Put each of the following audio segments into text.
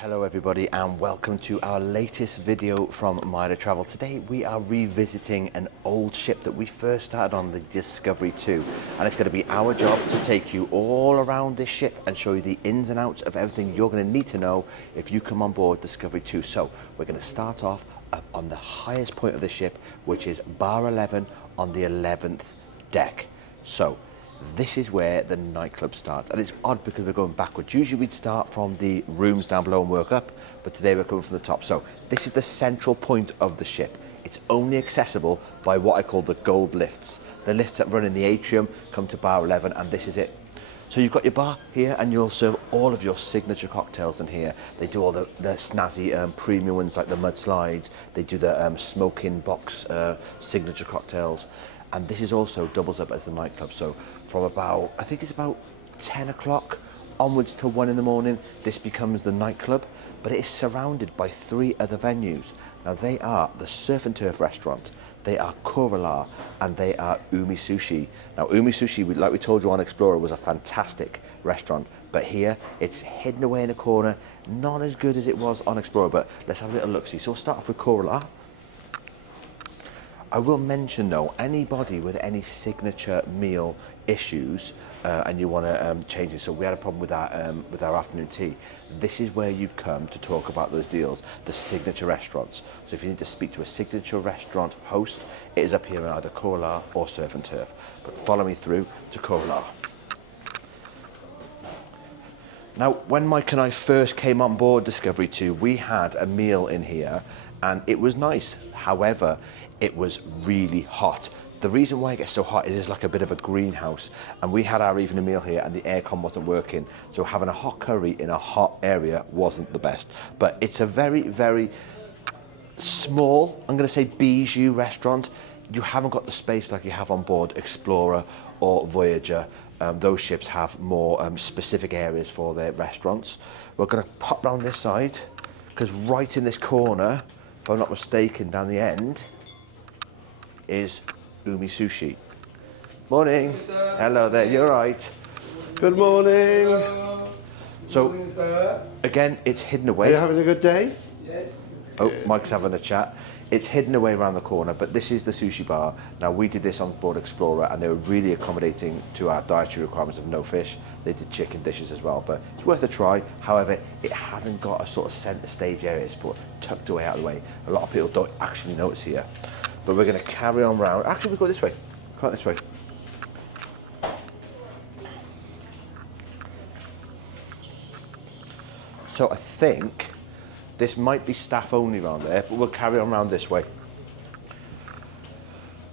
Hello everybody and welcome to our latest video from Marella Travel. Today we are revisiting an old ship that we first started on, the Discovery 2, and it's going to be our job to take you all around this ship and show you the ins and outs of everything you're going to need to know if you come on board Discovery 2. So we're going to start off up on the highest point of the ship, which is bar 11 on the 11th deck. So this is where the nightclub starts, and it's odd because we're going backwards. Usually we'd start from the rooms down below and work up, but today we're coming from the top. So this is the central point of the ship. It's only accessible by what I call the gold lifts. The lifts that run in the atrium come to bar 11, and this is it. So you've got your bar here, and you'll serve all of your signature cocktails in here. They do all the snazzy premium ones like the mudslides. They do the smoking box signature cocktails. And this is also doubles up as the nightclub. So from about, I think it's about 10 o'clock onwards till 1 in the morning, this becomes the nightclub, but it is surrounded by 3 other venues. Now they are the Surf and Turf restaurant, they are Corala, and they are Umi Sushi. Now Umi Sushi, like we told you on Explorer, was a fantastic restaurant, but here it's hidden away in a corner, not as good as it was on Explorer, but let's have a little look-see. So we'll start off with Corala. I will mention though, anybody with any signature meal issues and you want to change it, so we had a problem with our afternoon tea, this is where you come to talk about those deals, the signature restaurants. So if you need to speak to a signature restaurant host, it is up here in either Corala or Surf and Turf. But follow me through to Corala. Now, when Mike and I first came on board Discovery 2, we had a meal in here and it was nice. However, it was really hot. The reason why it gets so hot is it's like a bit of a greenhouse, and we had our evening meal here and the aircon wasn't working, so having a hot curry in a hot area wasn't the best. But it's a very, very small, I'm going to say bijou restaurant. You haven't got the space like you have on board Explorer or Voyager. Those ships have more specific areas for their restaurants. We're going to pop round this side, because right in this corner, if I'm not mistaken, down the end, is Umi Sushi. Morning. Hello there, you're right. Good morning. Hello. So, Good morning, sir. again, it's hidden away. Are you having a good day? Yes. Oh, Mike's having a chat. It's hidden away around the corner, but this is the sushi bar. Now, we did this on board Explorer, and they were really accommodating to our dietary requirements of no fish. They did chicken dishes as well, but it's worth a try. However, it hasn't got a sort of centre stage area. It's tucked away out of the way. A lot of people don't actually know it's here. But we're going to carry on round. Actually, we'll go this way. Come this way. So I think this might be staff only around there, but we'll carry on round this way.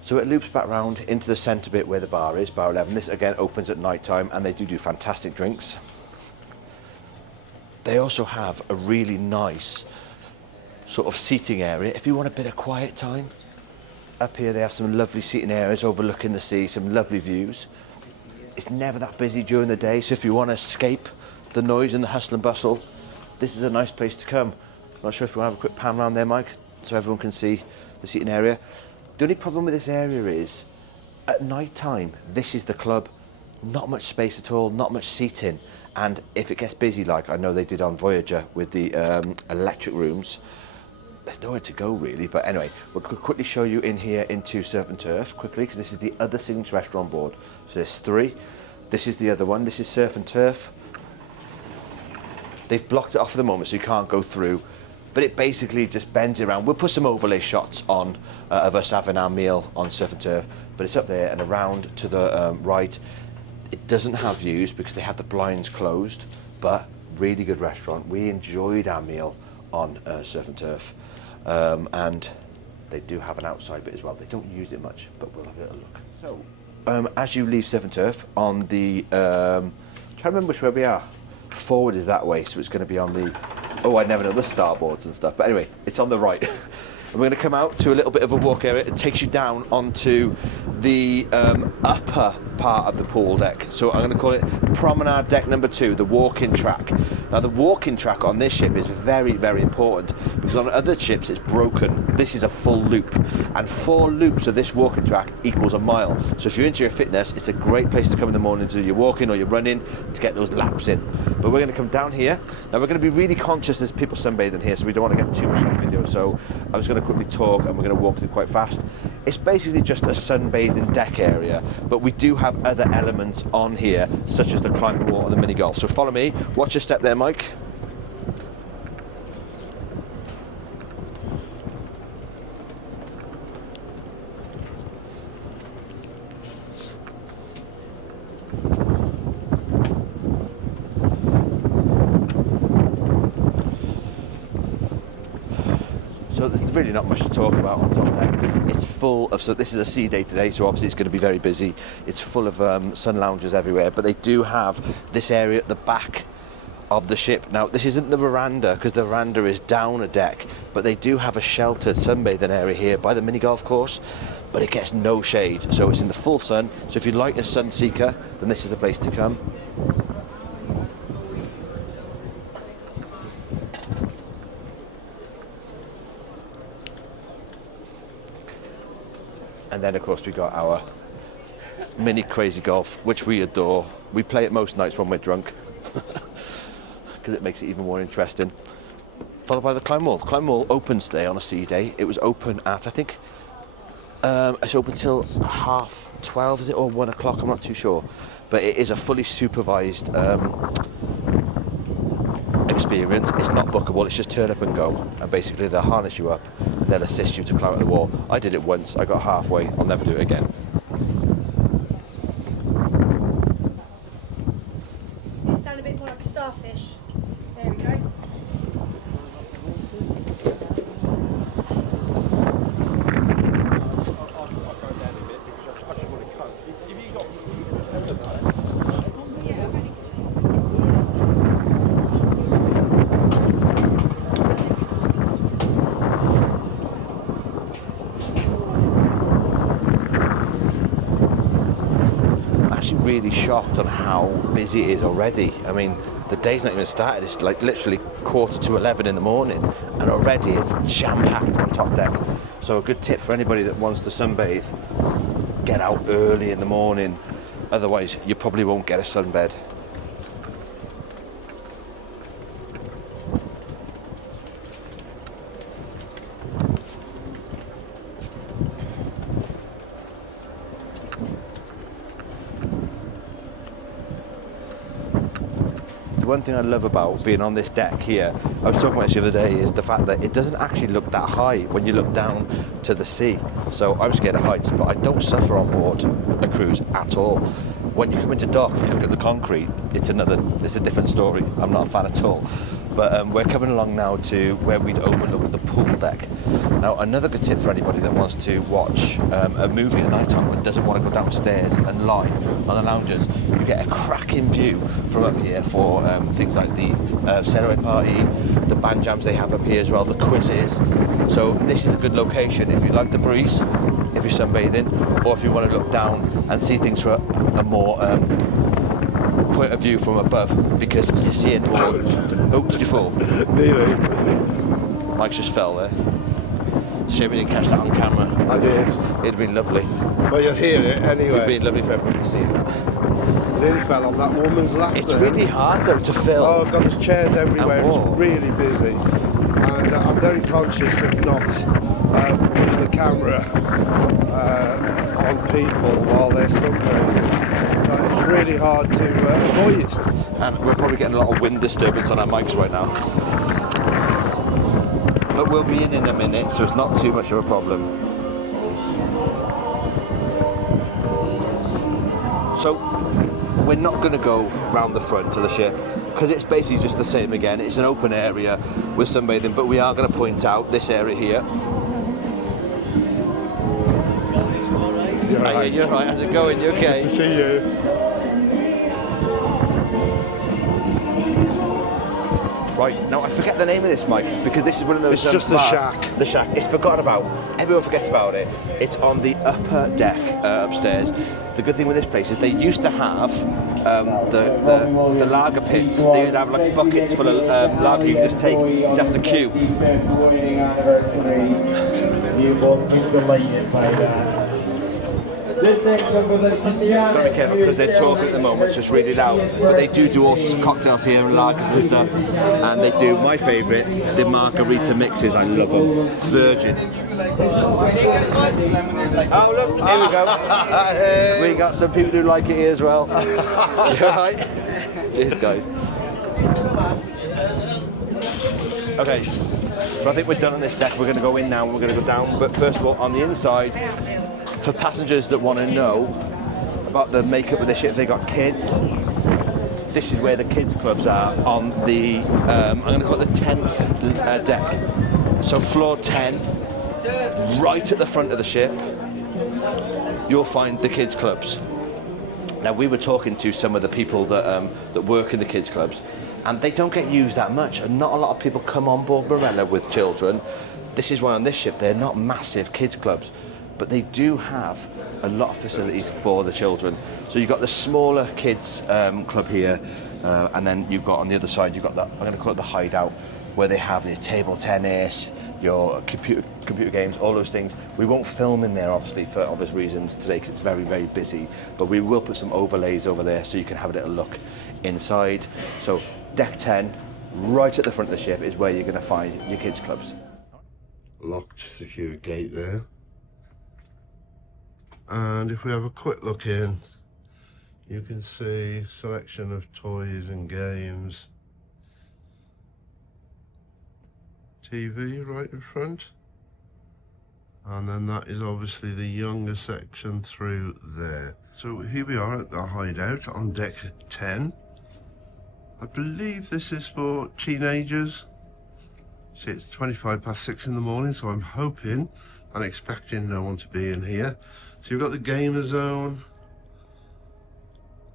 So it loops back round into the centre bit where the bar is, bar 11. This again opens at night time, and they do fantastic drinks. They also have a really nice sort of seating area if you want a bit of quiet time. Up here they have some lovely seating areas overlooking the sea, some lovely views. It's never that busy during the day, so if you want to escape the noise and the hustle and bustle, this is a nice place to come. Not sure if you want to have a quick pan around there, Mike, so everyone can see the seating area. The only problem with this area is, at night time, this is the club. Not much space at all, not much seating. And if it gets busy, like I know they did on Voyager with the electric rooms, there's nowhere to go really. But anyway, we'll quickly show you in here into Surf and Turf quickly, because this is the other signature restaurant on board. So there's 3. This is the other one. This is Surf and Turf. They've blocked it off at the moment, so you can't go through. But it basically just bends around. We'll put some overlay shots on of us having our meal on Surf and Turf, but it's up there and around to the right. It doesn't have views because they have the blinds closed, but really good restaurant. We enjoyed our meal on Surf and Turf, and they do have an outside bit as well. They don't use it much, but we'll have a little look. So as you leave Surf and Turf on the, try to remember which way we are. Forward is that way, so it's going to be on the, oh, I never know the starboards and stuff, but anyway, it's on the right. we're going to come out to a little bit of a walk area. It takes you down onto the upper part of the pool deck. So I'm going to call it promenade deck number 2, the walking track. Now the walking track on this ship is very, very important because on other ships it's broken. This is a full loop, and 4 loops of this walking track equals a mile. So if you're into your fitness, it's a great place to come in the morning to do your walking or your running to get those laps in. But we're going to come down here. Now we're going to be really conscious there's people sunbathing here, so we don't want to get too much on video. So I was going to quickly talk and we're going to walk through quite fast. It's basically just a sunbathing deck area, but we do have other elements on here, such as the climbing wall and the mini golf. So follow me, watch your step there, Mike. So there's really not much to talk about on top deck. It's full of, so this is a sea day today, so obviously it's going to be very busy. It's full of sun loungers everywhere, but they do have this area at the back of the ship. Now this isn't the veranda, because the veranda is down a deck, but they do have a sheltered sunbathing area here by the mini golf course, but it gets no shade, so it's in the full sun. So if you like a sun seeker, then this is the place to come. And then of course we got our mini crazy golf, which we adore. We play it most nights when we're drunk because it makes it even more interesting. Followed by the climb wall. The climb wall opens today on a sea day. It was open at, I think, it's open till 12:30, is it, or 1 o'clock? I'm not too sure. But it is a fully supervised experience. It's not bookable, it's just turn up and go, and basically they'll harness you up and they'll assist you to climb up the wall. I did it once, I got halfway, I'll never do it again. You stand a bit more like a starfish. There we go. Really shocked on how busy it is already. I mean, the day's not even started, it's like literally 11:15 in the morning, and already it's jam-packed on top deck. So a good tip for anybody that wants to sunbathe: get out early in the morning, otherwise you probably won't get a sunbed. One thing I love about being on this deck here, I was talking about this the other day, is the fact that it doesn't actually look that high when you look down to the sea. So I'm scared of heights, but I don't suffer on board a cruise at all. When you come into dock, you look at the concrete, it's a different story. I'm not a fan at all. But we're coming along now to where we'd overlook the pool deck. Now, another good tip for anybody that wants to watch a movie at night time but doesn't want to go downstairs and lie on the lounges, you get a cracking view from up here for things like the Sailaway party, the band jams they have up here as well, the quizzes. So this is a good location if you like the breeze, if you're sunbathing, or if you want to look down and see things from a more point of view from above, because you're seeing more. Oh, did you fall? Nearly. Mike's just fell there. Shame we didn't catch that on camera. I did. It'd been lovely. Well, you'll hear it anyway. It'd been lovely for everyone to see it. I nearly fell on that woman's lap. It's there. really hard though to film. Oh God, there's chairs everywhere. And It's more. really busy, and I'm very conscious of not putting the camera on people while they're sunbathing. It's really hard to avoid. And we're probably getting a lot of wind disturbance on our mics right now. But we'll be in a minute, so it's not too much of a problem. So we're not going to go round the front of the ship because it's basically just the same again. It's an open area with sunbathing, but we are going to point out this area here. You're right. You're right. How's it going? You okay? Good to see you. Right, now I forget the name of this, Mike, because this is one of those... It's just the bars- shack. The shack. It's forgotten about. Everyone forgets about it. It's on the upper deck upstairs. The good thing with this place is they used to have the lager pits. They used to have like buckets full of lager you just take. You'd have to queue. Gotta be careful because they're talking at the moment, so just read it out. But they do all sorts of cocktails here and lagers and stuff. And they do, my favourite, the margarita mixes. I love them. Virgin. Oh look, here we go. We got some people who like it here as well. Right. Cheers guys. Okay, so I think we're done on this deck. We're going to go in now and we're going to go down. But first of all, on the inside, for passengers that want to know about the makeup of the ship, if they got kids, this is where the kids clubs are on the, I'm going to call it the 10th deck. So floor 10, right at the front of the ship, you'll find the kids clubs. Now we were talking to some of the people that, that work in the kids clubs, and they don't get used that much, and not a lot of people come on board Marella with children. This is why on this ship they're not massive kids clubs, but they do have a lot of facilities for the children. So you've got the smaller kids club here, and then you've got on the other side, you've got that, I'm going to call it the hideout, where they have your table tennis, your computer games, all those things. We won't film in there, obviously, for obvious reasons today, because it's very, very busy, but we will put some overlays over there so you can have a little look inside. So deck 10, right at the front of the ship, is where you're going to find your kids clubs. Locked secure gate there. And if we have a quick look in, you can see selection of toys and games. TV right in front. And then that is obviously the younger section through there. So here we are at the hideout on deck 10. I believe this is for teenagers. See, it's 6:25 in the morning, so I'm hoping and expecting no one to be in here. So you've got the gamer zone,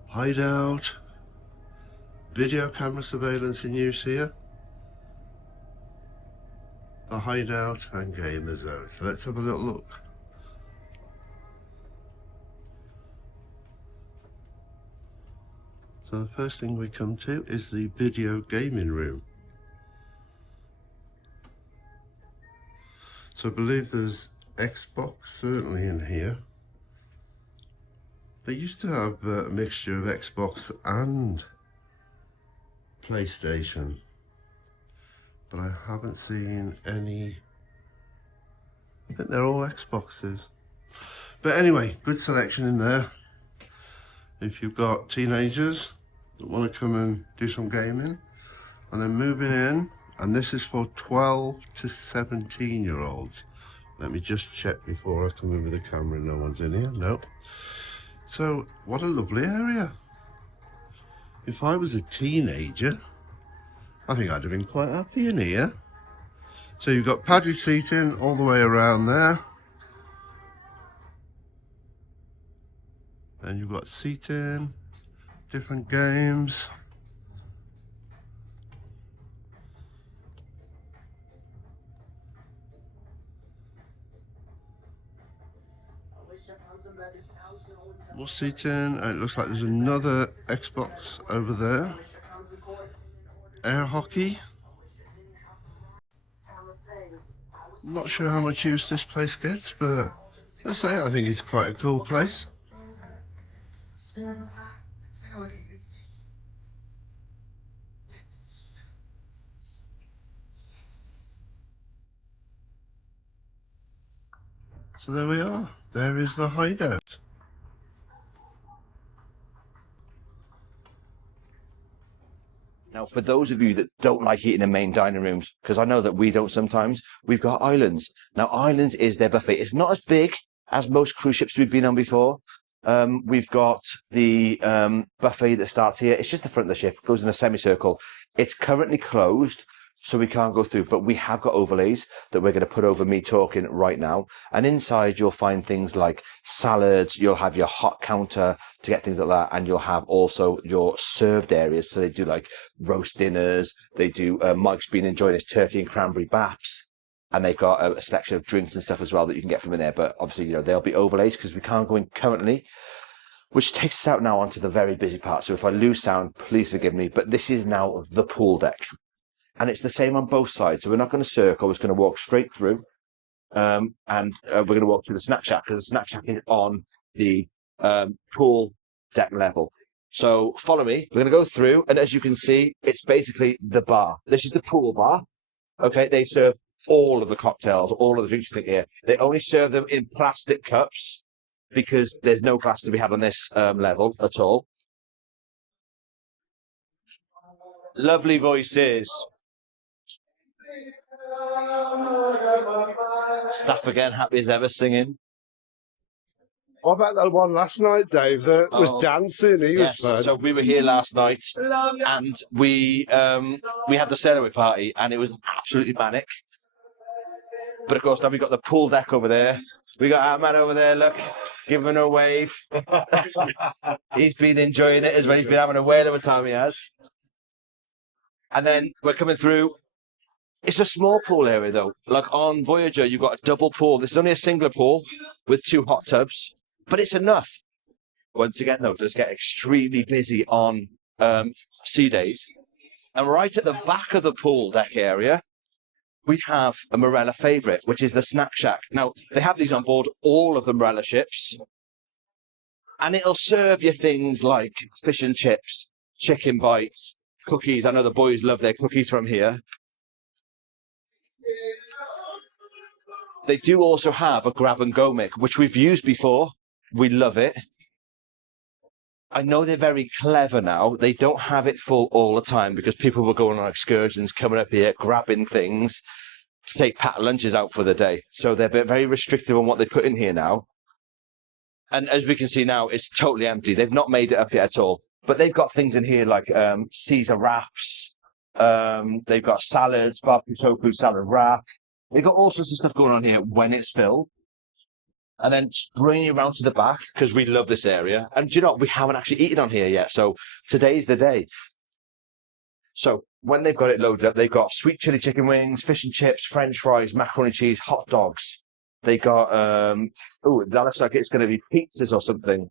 hideout, video camera surveillance in use here, the hideout and gamer zone. So let's have a little look. So the first thing we come to is the video gaming room. So I believe there's Xbox certainly in here. They used to have a mixture of Xbox and PlayStation, but I haven't seen any. I think they're all Xboxes. But anyway, good selection in there. If you've got teenagers that want to come and do some gaming, and then moving in, and this is for 12 to 17-year-olds. Let me just check before I come in with the camera. No one's in here, no. So, what a lovely area. If I was a teenager, I think I'd have been quite happy in here. So you've got padded seating all the way around there. And you've got seating, different games. More seating, and it looks like there's another Xbox over there. Air hockey. Not sure how much use this place gets, but let's say I think it's quite a cool place. So there we are. There is the hideout. Now, for those of you that don't like eating in main dining rooms, because I know that we don't sometimes, we've got islands. Now, islands is their buffet. It's not as big as most cruise ships we've been on before. We've got the buffet that starts here. It's just the front of the ship. It goes in a semicircle. It's currently closed so we can't go through, but we have got overlays that we're going to put over me talking right now. And inside you'll find things like salads, you'll have your hot counter to get things like that, and you'll have also your served areas. So they do like roast dinners, they do, Mike's been enjoying his turkey and cranberry baps, and they've got a selection of drinks and stuff as well that you can get from in there. But obviously, you know, they'll be overlays because we can't go in currently, which takes us out now onto the very busy part. So if I lose sound, please forgive me, but this is now the pool deck. And it's the same on both sides. So we're not going to circle, we're just going to walk straight through. We're going to walk through the snack shack, because the snack shack is on the pool deck level. So follow me, we're going to go through, and as you can see, it's basically the bar. This is the pool bar. Okay, they serve all of the cocktails, all of the drinks you think here. They only serve them in plastic cups, because there's no glass to be had on this level at all. Lovely voices. Staff again, happy as ever, singing. What about that one last night, Dave, that was dancing? He was fun. So we were here last night, and we had the celery party, and it was absolutely manic. But of course, now we've got the pool deck over there. We got our man over there, look, giving a wave. He's been enjoying it as well. He's been having a whale of a time, he has. And then we're coming through. It's a small pool area, though. Like on Voyager, you've got a double pool. This is only a singular pool with 2 hot tubs, but it's enough. Once again, though, it does get extremely busy on sea days. And right at the back of the pool deck area, we have a Marella favourite, which is the snack shack. Now, they have these on board all of the Marella ships, and it'll serve you things like fish and chips, chicken bites, cookies. I know the boys love their cookies from here. They do also have a grab and go mic, which we've used before. We love it. I know they're very clever now. They don't have it full all the time because people were going on excursions, coming up here, grabbing things to take packed lunches out for the day. So they're very restrictive on what they put in here now. And as we can see now, it's totally empty. They've not made it up yet at all. But they've got things in here like Caesar wraps. They've got salads, barbecue tofu salad wrap. They've got all sorts of stuff going on here when it's filled. And then bring you around to the back, because we love this area. And do you know what? We haven't actually eaten on here yet. So today's the day. So when they've got it loaded up, they've got sweet chili chicken wings, fish and chips, French fries, macaroni cheese, hot dogs. They got, oh, that looks like it's going to be pizzas or something.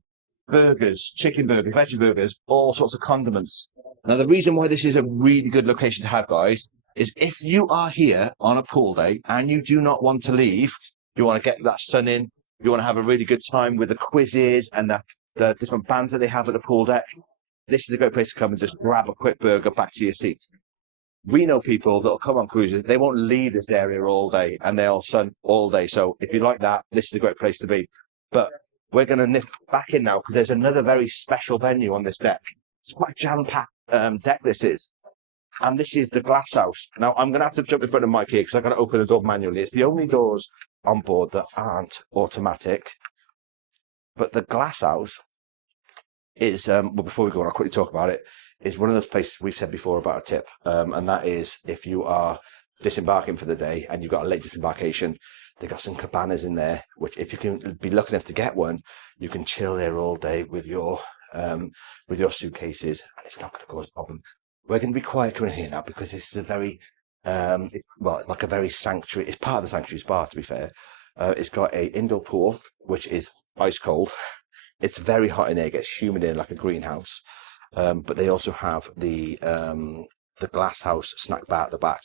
Burgers, chicken burgers, veggie burgers, all sorts of condiments. Now, the reason why this is a really good location to have, guys, is if you are here on a pool day and you do not want to leave, you want to get that sun in, you want to have a really good time with the quizzes and the different bands that they have at the pool deck, this is a great place to come and just grab a quick burger back to your seat. We know people that'll come on cruises, they won't leave this area all day and they'll sun all day. So if you like that, this is a great place to be. But we're going to nip back in now because there's another very special venue on this deck. It's quite a jam-packed deck, this is. And this is the glass house. Now, I'm going to have to jump in front of Mike here because I've got to open the door manually. It's the only doors on board that aren't automatic. But the glass house is, well, before we go on, I'll quickly talk about it, is one of those places we've said before about a tip. And that is if you are disembarking for the day and you've got a late disembarkation, they've got some cabanas in there, which if you can be lucky enough to get one, you can chill there all day with your suitcases, and it's not going to cause a problem. We're going to be quiet coming in here now because this is a very, it's like a very sanctuary. It's part of the sanctuary spa, to be fair. It's got a indoor pool, which is ice cold. It's very hot in there. It gets humid in like a greenhouse. But they also have the glass house snack bar at the back,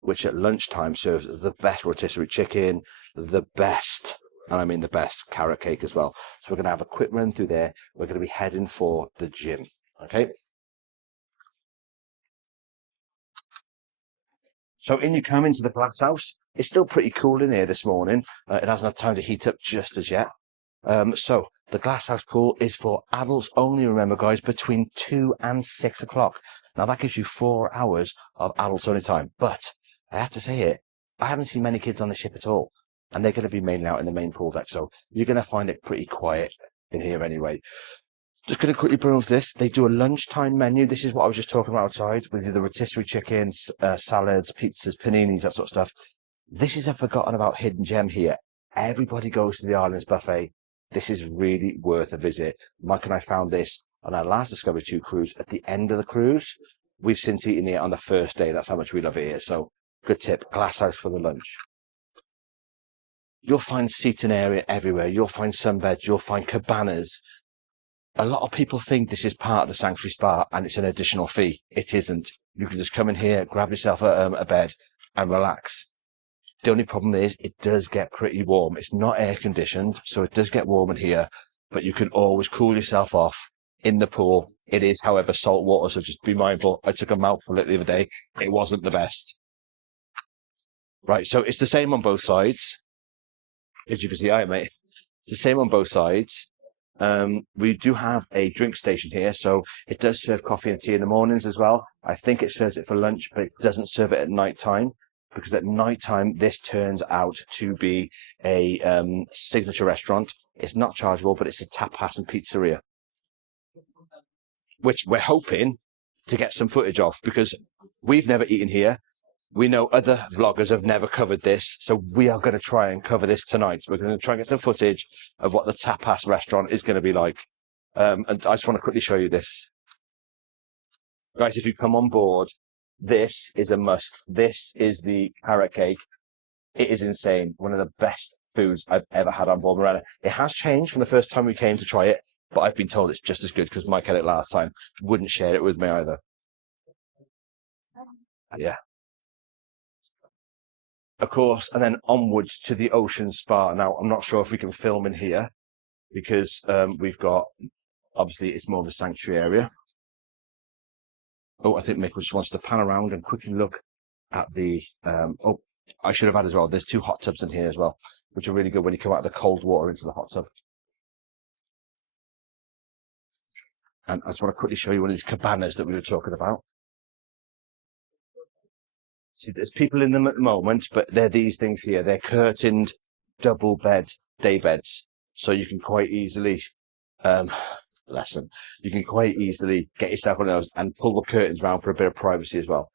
which at lunchtime serves the best rotisserie chicken, the best, and I mean the best, carrot cake as well. So we're going to have a quick run through there. We're going to be heading for the gym. Okay. So in you come into the glass house. It's still pretty cool in here this morning. It hasn't had time to heat up just as yet. So the glass house pool is for adults only, remember guys, between 2 and 6 o'clock. Now that gives you 4 hours of adults only time. But I have to say it, I haven't seen many kids on the ship at all. And they're going to be mainly out in the main pool deck. So you're going to find it pretty quiet in here anyway. Just going to quickly bring over this. They do a lunchtime menu. This is what I was just talking about outside. We do the rotisserie chickens, salads, pizzas, paninis, that sort of stuff. This is a forgotten about hidden gem here. Everybody goes to the Islands Buffet. This is really worth a visit. Mike and I found this on our last Discovery 2 cruise at the end of the cruise. We've since eaten it on the first day. That's how much we love it here. So good tip, glass house for the lunch. You'll find seating area everywhere. You'll find sunbeds. You'll find cabanas. A lot of people think this is part of the Sanctuary Spa and it's an additional fee. It isn't. You can just come in here, grab yourself a bed and relax. The only problem is it does get pretty warm. It's not air conditioned, so it does get warm in here, but you can always cool yourself off in the pool. It is, however, salt water, so just be mindful. I took a mouthful of it the other day. It wasn't the best. Right, so it's the same on both sides. As you can see, mate. It's the same on both sides. We do have a drink station here, so it does serve coffee and tea in the mornings as well. I think it serves it for lunch, but it doesn't serve it at night time, because at night time this turns out to be a signature restaurant. It's not chargeable, but it's a tapas and pizzeria, which we're hoping to get some footage of, because we've never eaten here. We know other vloggers have never covered this, so we are going to try and cover this tonight. We're going to try and get some footage of what the tapas restaurant is going to be like. And I just want to quickly show you this. Guys, if you come on board, this is a must. This is the carrot cake. It is insane. One of the best foods I've ever had on board Marella. It has changed from the first time we came to try it, but I've been told it's just as good because Mike had it last time. Wouldn't share it with me either. Yeah. Of course, and then onwards to the Ocean Spa. Now, I'm not sure if we can film in here because we've got, obviously, it's more of a sanctuary area. Oh, I think Mick just wants to pan around and quickly look at the, oh, I should have had as well. There's 2 hot tubs in here as well, which are really good when you come out of the cold water into the hot tub. And I just want to quickly show you one of these cabanas that we were talking about. See, there's people in them at the moment, but they're these things here. They're curtained double bed day beds. So you can quite easily, you can quite easily get yourself one of those and pull the curtains around for a bit of privacy as well.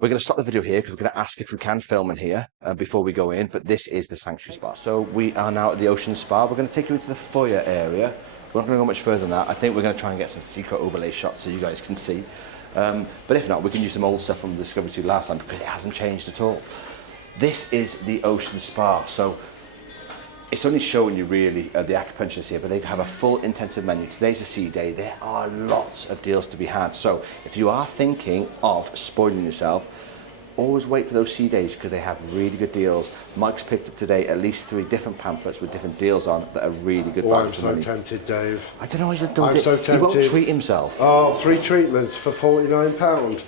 We're going to stop the video here because we're going to ask if we can film in here before we go in, but this is the Sanctuary Spa. So we are now at the Ocean Spa. We're going to take you into the foyer area. We're not going to go much further than that. I think we're going to try and get some secret overlay shots so you guys can see. But if not, we can use some old stuff from the Discovery 2 last time because it hasn't changed at all. This is the Ocean Spa. So it's only showing you really the acupuncturists here, but they have a full intensive menu. Today's a sea day. There are lots of deals to be had. So if you are thinking of spoiling yourself, always wait for those sea days because they have really good deals. Mike's picked up today at least 3 different pamphlets with different deals on that are really good. Oh, I'm so tempted, Dave. I don't know why you don't. I'm so tempted. He won't treat himself. Oh, 3 treatments for £49.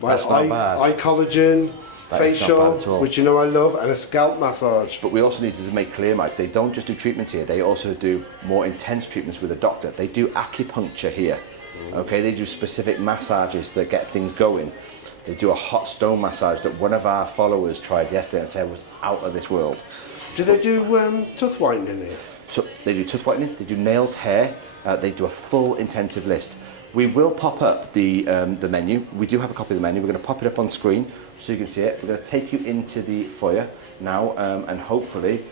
That's not bad. Eye collagen, That is not bad at facial, all. which you know I love, and a scalp massage. But we also need to make clear, Mike, they don't just do treatments here. They also do more intense treatments with a doctor. They do acupuncture here. Okay, they do specific massages that get things going. They do a hot stone massage that one of our followers tried yesterday and said was out of this world. Do they do tooth whitening here? So they do tooth whitening, they do nails, hair, they do a full intensive list. We will pop up the menu. We do have a copy of the menu. We're going to pop it up on screen so you can see it. We're going to take you into the foyer now and hopefully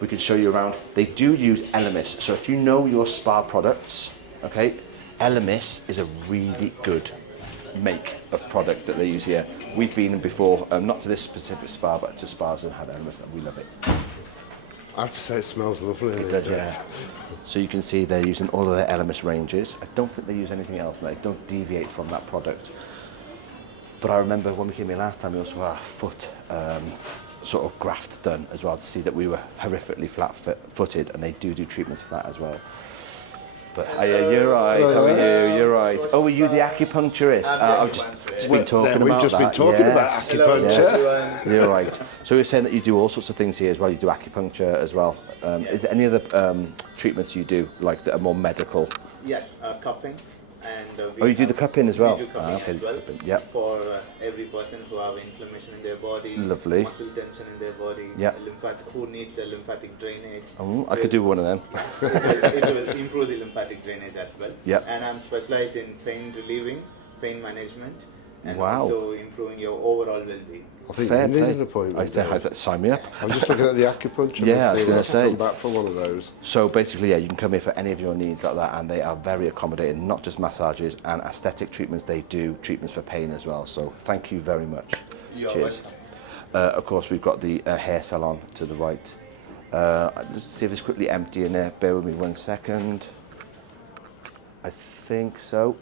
we can show you around. They do use Elemis. So if you know your spa products, okay, Elemis is a really good make of product that they use here. We've been in before, not to this specific spa, but to spas that had Elemis, and we love it. I have to say it smells lovely. It does, yeah. So you can see they're using all of their Elemis ranges. I don't think they use anything else, and they don't deviate from that product. But I remember when we came here last time, we also had our foot sort of graft done as well to see that we were horrifically flat-footed, and they do treatments for that as well. But you're right. How are you? You're right. Oh, are you the acupuncturist? I've just been talking about that. We've just been talking about acupuncture. Yes. You're right. So you're saying that you do all sorts of things here as well. You do acupuncture as well. Is there any other treatments you do, like that are more medical? Yes, cupping. And Oh, you do the cupping as well? We do cupping Okay, as well. cupping, yep. For every person who have inflammation in their body, Lovely. muscle tension in their body, Yep. who needs a lymphatic drainage. Oh, I could do one of them. It will improve the lymphatic drainage as well. Yep. And I'm specialized in pain relieving, pain management, and Wow. also improving your overall well-being. I think Fair you need play. an appointment. Sign me up. I'm just looking at the acupuncture. Yeah, I was machine. gonna I'll say. come back for one of those. So basically, yeah, you can come here for any of your needs like that, and they are very accommodating, not just massages and aesthetic treatments, they do treatments for pain as well. So thank you very much. You're Cheers. welcome. Of course, we've got the hair salon to the right. Let's see if it's quickly empty in there. Bear with me 1 second. I think so.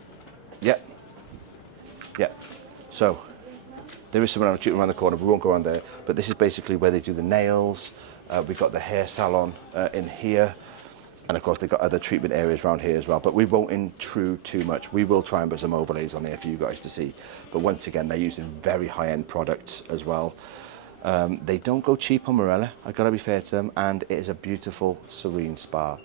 Yep. Yep. So there is someone around the corner. We won't go around there. But this is basically where they do the nails. We've got the hair salon in here. And of course, they've got other treatment areas around here as well. But we won't intrude too much. We will try and put some overlays on here for you guys to see. But once again, they're using very high-end products as well. They don't go cheap on Marella. I've got to be fair to them. And it is a beautiful, serene spa.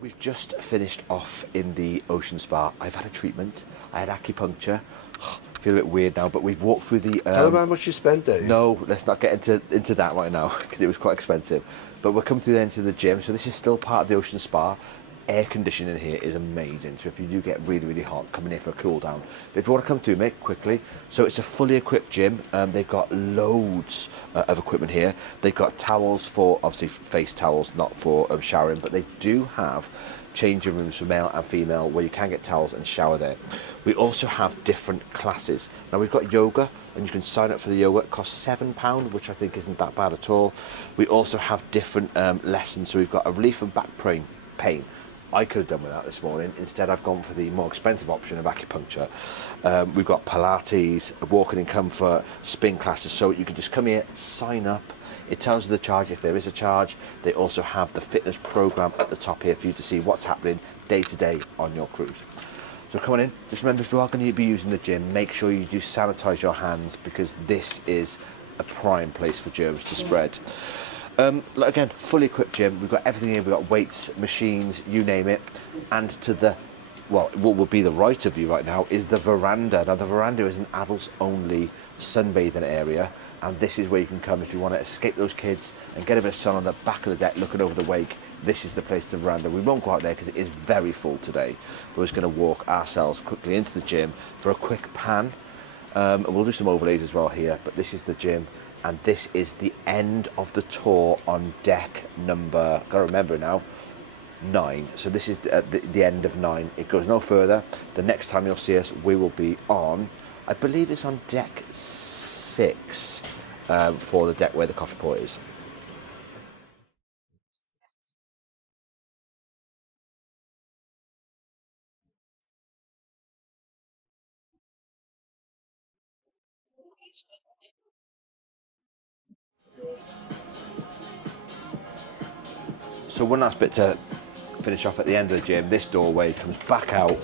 We've just finished off in the ocean spa. I've had a treatment. I had acupuncture. I feel a bit weird now, but we've walked through the... Tell them how much you spent, Dave. No, let's not get into that right now, because it was quite expensive. But we're coming through there into the gym, so this is still part of the ocean spa. Air conditioning here is amazing, so if you do get really, really hot, come in here for a cool down. But if you want to come through, mate, quickly, so it's a fully equipped gym. They've got loads of equipment here. They've got towels for, obviously, face towels, not for showering, but they do have changing rooms for male and female where you can get towels and shower there. We also have different classes. Now, we've got yoga, and you can sign up for the yoga. It costs £7, which I think isn't that bad at all. We also have different lessons, so we've got a relief from back pain. I could have done with that this morning. Instead, I've gone for the more expensive option of acupuncture. We've got Pilates, walking in comfort, spin classes. So you can just come here, sign up. It tells you the charge if there is a charge. They also have the fitness program at the top here for you to see what's happening day to day on your cruise. So come on in. Just remember, if you are going to be using the gym, make sure you do sanitize your hands, because this is a prime place for germs to spread. Again, fully equipped gym. We've got everything here. We've got weights, machines, you name it. And to the, well, what will be the right of you right now is the veranda. Now, the veranda is an adults-only sunbathing area, and this is where you can come if you want to escape those kids and get a bit of sun on the back of the deck looking over the wake. This is the place, the veranda. We won't go out there because it is very full today. We're just going to walk ourselves quickly into the gym for a quick pan. And we'll do some overlays as well here, but this is the gym. And this is the end of the tour on deck number, gotta remember now, 9. So this is the end of 9. It goes no further. The next time you'll see us, we will be on, I believe it's on deck 6 for the deck where the coffee pot is. So one last bit to finish off at the end of the gym. This doorway comes back out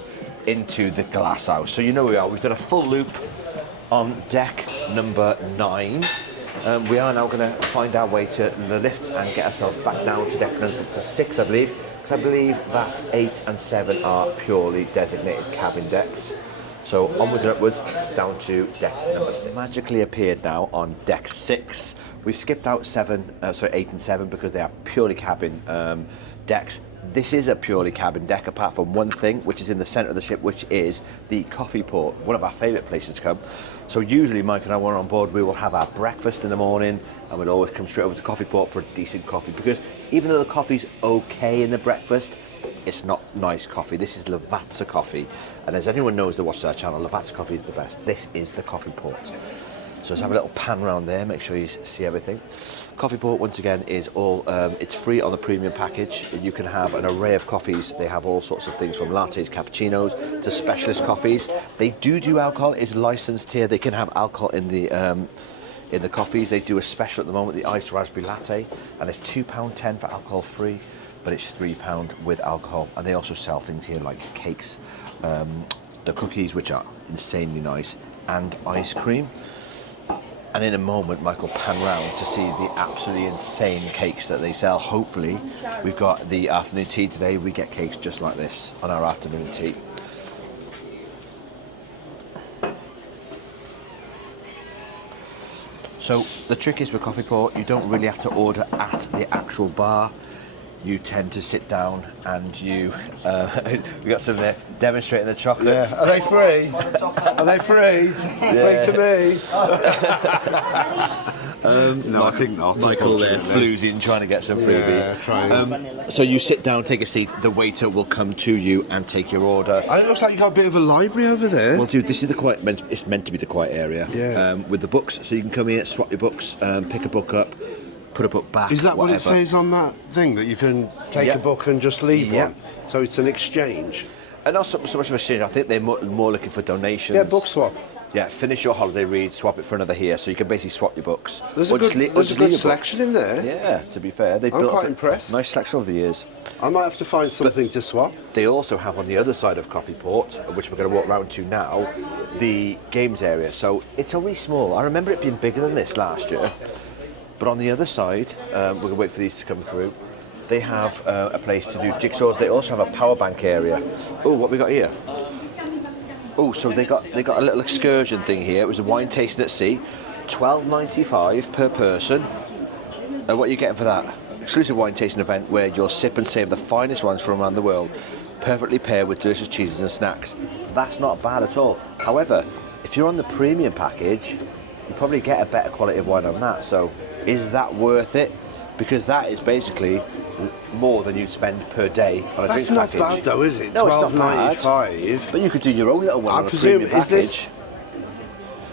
into the glass house. So you know where we are. We've done a full loop on deck number 9. We are now going to find our way to the lifts and get ourselves back down to deck number 6, I believe. Because I believe that 8 and 7 are purely designated cabin decks. So onwards and upwards, down to deck number 6. Magically appeared now on deck 6. We've skipped out 8 and 7 because they are purely cabin decks. This is a purely cabin deck, apart from one thing, which is in the centre of the ship, which is the coffee port, one of our favourite places to come. So usually Mike and I, when we're on board, we will have our breakfast in the morning, and we'll always come straight over to coffee port for a decent coffee, because even though the coffee's okay in the breakfast, it's not nice coffee. This is Lavazza coffee, and as anyone knows that watches our channel, Lavazza coffee is the best. This is the coffee port. So let's have a little pan around there, make sure you see everything. Coffee port, once again, is all, it's free on the premium package. You can have an array of coffees. They have all sorts of things from lattes, cappuccinos, to specialist coffees. They do alcohol, it's licensed here. They can have alcohol in the coffees. They do a special at the moment, the iced raspberry latte, and it's £2.10 for alcohol free, but it's £3 with alcohol. And they also sell things here like cakes, the cookies, which are insanely nice, and ice cream. And in a moment, Michael pan round to see the absolutely insane cakes that they sell. Hopefully, we've got the afternoon tea today. We get cakes just like this on our afternoon tea. So the trick is with coffee port, you don't really have to order at the actual bar. You tend to sit down and you, we got some there demonstrating the chocolates. Yeah. Are they free? Are they free? Free to me. No, I think not. Michael there floozing, trying to get some freebies. So you sit down, take a seat, the waiter will come to you and take your order. And it looks like you got a bit of a library over there. Well, dude, this is it's meant to be the quiet area. Yeah. With the books, so you can come here, swap your books, pick a book up, put a book back. Is that whatever. what it says on that thing, that you can take a book and just leave one? So it's an exchange? And not so much of a exchange, I think they're more looking for donations. Yeah, book swap. Yeah, finish your holiday read, swap it for another here, so you can basically swap your books. There's a good selection in there. Yeah, to be fair. I'm quite impressed. Nice selection over the years. I might have to find something to swap. They also have on the other side of Coffee Port, which we're going to walk round to now, the games area. So it's only small. I remember it being bigger than this last year. But on the other side, we're going to wait for these to come through. They have a place to do jigsaws. They also have a power bank area. Oh, what we got here? Oh, so they got a little excursion thing here. It was a wine tasting at sea, $12.95 per person. And what are you getting for that? Exclusive wine tasting event where you'll sip and save the finest wines from around the world, perfectly paired with delicious cheeses and snacks. That's not bad at all. However, if you're on the premium package, you probably get a better quality of wine on that. So, is that worth it? Because that is basically more than you'd spend per day on a drinks package. That's not bad though, is it? No, it's not bad. $12.95. But you could do your own little one I on a presume, premium is package. this...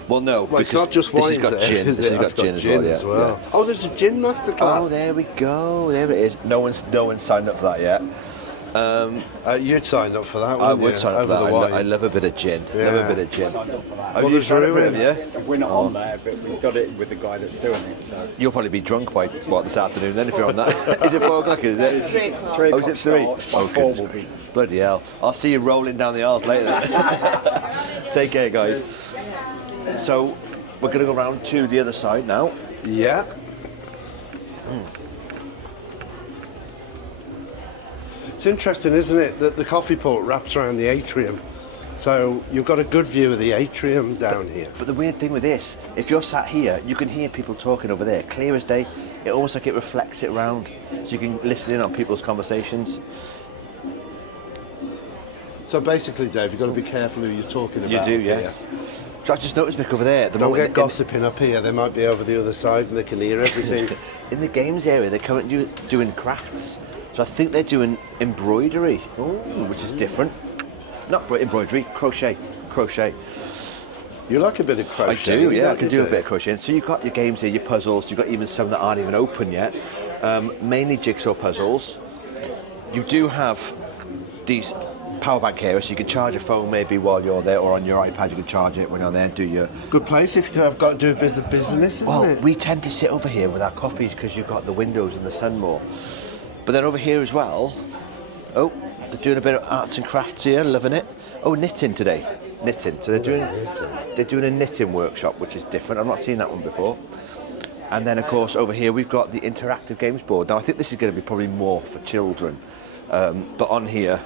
Well, no, Well, it's because not just this wine. has got gin. This has got gin as well. Yeah. Oh, there's a gin masterclass. Oh, there we go. There it is. No one's signed up for that yet. You'd sign up for that, I wouldn't would you? sign up for Over that. the wine. I love a bit of gin. Yeah. Love a bit of gin. Have you there's signed up for it, room. have you? We're not on there, but we've got it with the guy that's doing it. So. You'll probably be drunk by this afternoon then if you're on that. Is it 4 o'clock? Is it? 3 o'clock. Oh, is it 3? Oh, 4 will be. Bloody hell. I'll see you rolling down the aisles later then. Take care, guys. So, we're going to go round to the other side now. Yeah. It's interesting, isn't it, that the coffee port wraps around the atrium. So you've got a good view of the atrium down here. But the weird thing with this, if you're sat here, you can hear people talking over there, clear as day. It almost like it reflects it round, so you can listen in on people's conversations. So basically, Dave, you've got to be careful who you're talking about. You do, yes. So I just noticed, Mick, over there. Don't get gossiping up here. They might be over the other side and they can hear everything. In the games area, they're currently doing crafts. So I think they're doing embroidery, which is different. Not embroidery, crochet. You like a bit of crochet? I do, yeah. I can do a bit of crochet. So you've got your games here, your puzzles. You've got even some that aren't even open yet. Mainly jigsaw puzzles. You do have these power bank here, so you can charge your phone maybe while you're there, or on your iPad you can charge it when you're there and do your... Good place if you have got to do a bit of business, isn't Well, it? we tend to sit over here with our coffees because you've got the windows and the sun more. But then over here as well, oh, they're doing a bit of arts and crafts here, loving it. Oh, knitting today. Knitting. So they're doing a knitting workshop, which is different. I've not seen that one before. And then, of course, over here we've got the interactive games board. Now, I think this is going to be probably more for children. But on here,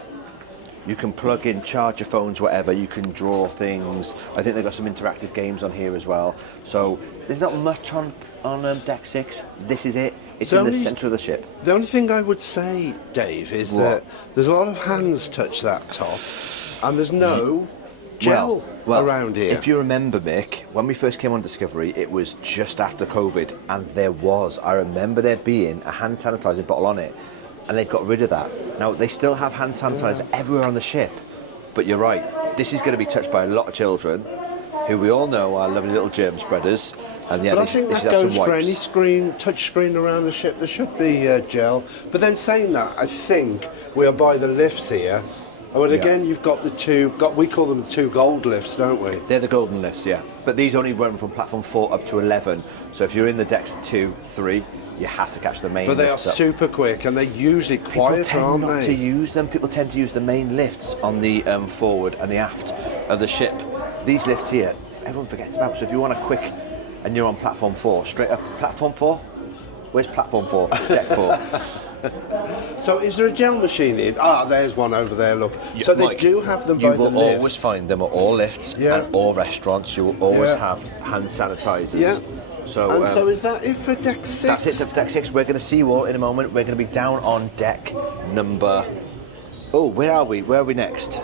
you can plug in, charge your phones, whatever. You can draw things. I think they've got some interactive games on here as well. So there's not much on deck 6. This is it. It's in the centre of the ship. The only thing I would say, Dave, is that there's a lot of hands touch that top, and there's no gel around here. If you remember, Mick, when we first came on Discovery, it was just after COVID, and I remember there being a hand sanitizer bottle on it, and they've got rid of that. Now, they still have hand sanitizer everywhere on the ship, but you're right, this is going to be touched by a lot of children, who we all know are lovely little germ spreaders. And yeah, but I think that goes for any touch screen around the ship. There should be gel. But then saying that, I think we are by the lifts here. Oh, and again, you've got the two. We call them the 2 gold lifts, don't we? They're the golden lifts, yeah. But these only run from platform 4 up to 11. So if you're in the decks 2, 3, you have to catch the main. But they are lifts up. super quick, and they're usually quieter, aren't they? People tend not to use them. People tend to use the main lifts on the forward and the aft of the ship. These lifts here, everyone forgets about. So if you want a quick and you're on platform 4, straight up platform 4. Where's platform 4? Deck 4. So is there a gel machine in? Ah, there's one over there, look. So they Mike, do have them you by the will lift. always find them at all lifts and all restaurants. You will always have hand sanitizers. Yeah. So, And so is that it for deck 6? that's it for deck 6. We're going to see you all in a moment. We're going to be down on deck number... Oh, where are we? Where are we next?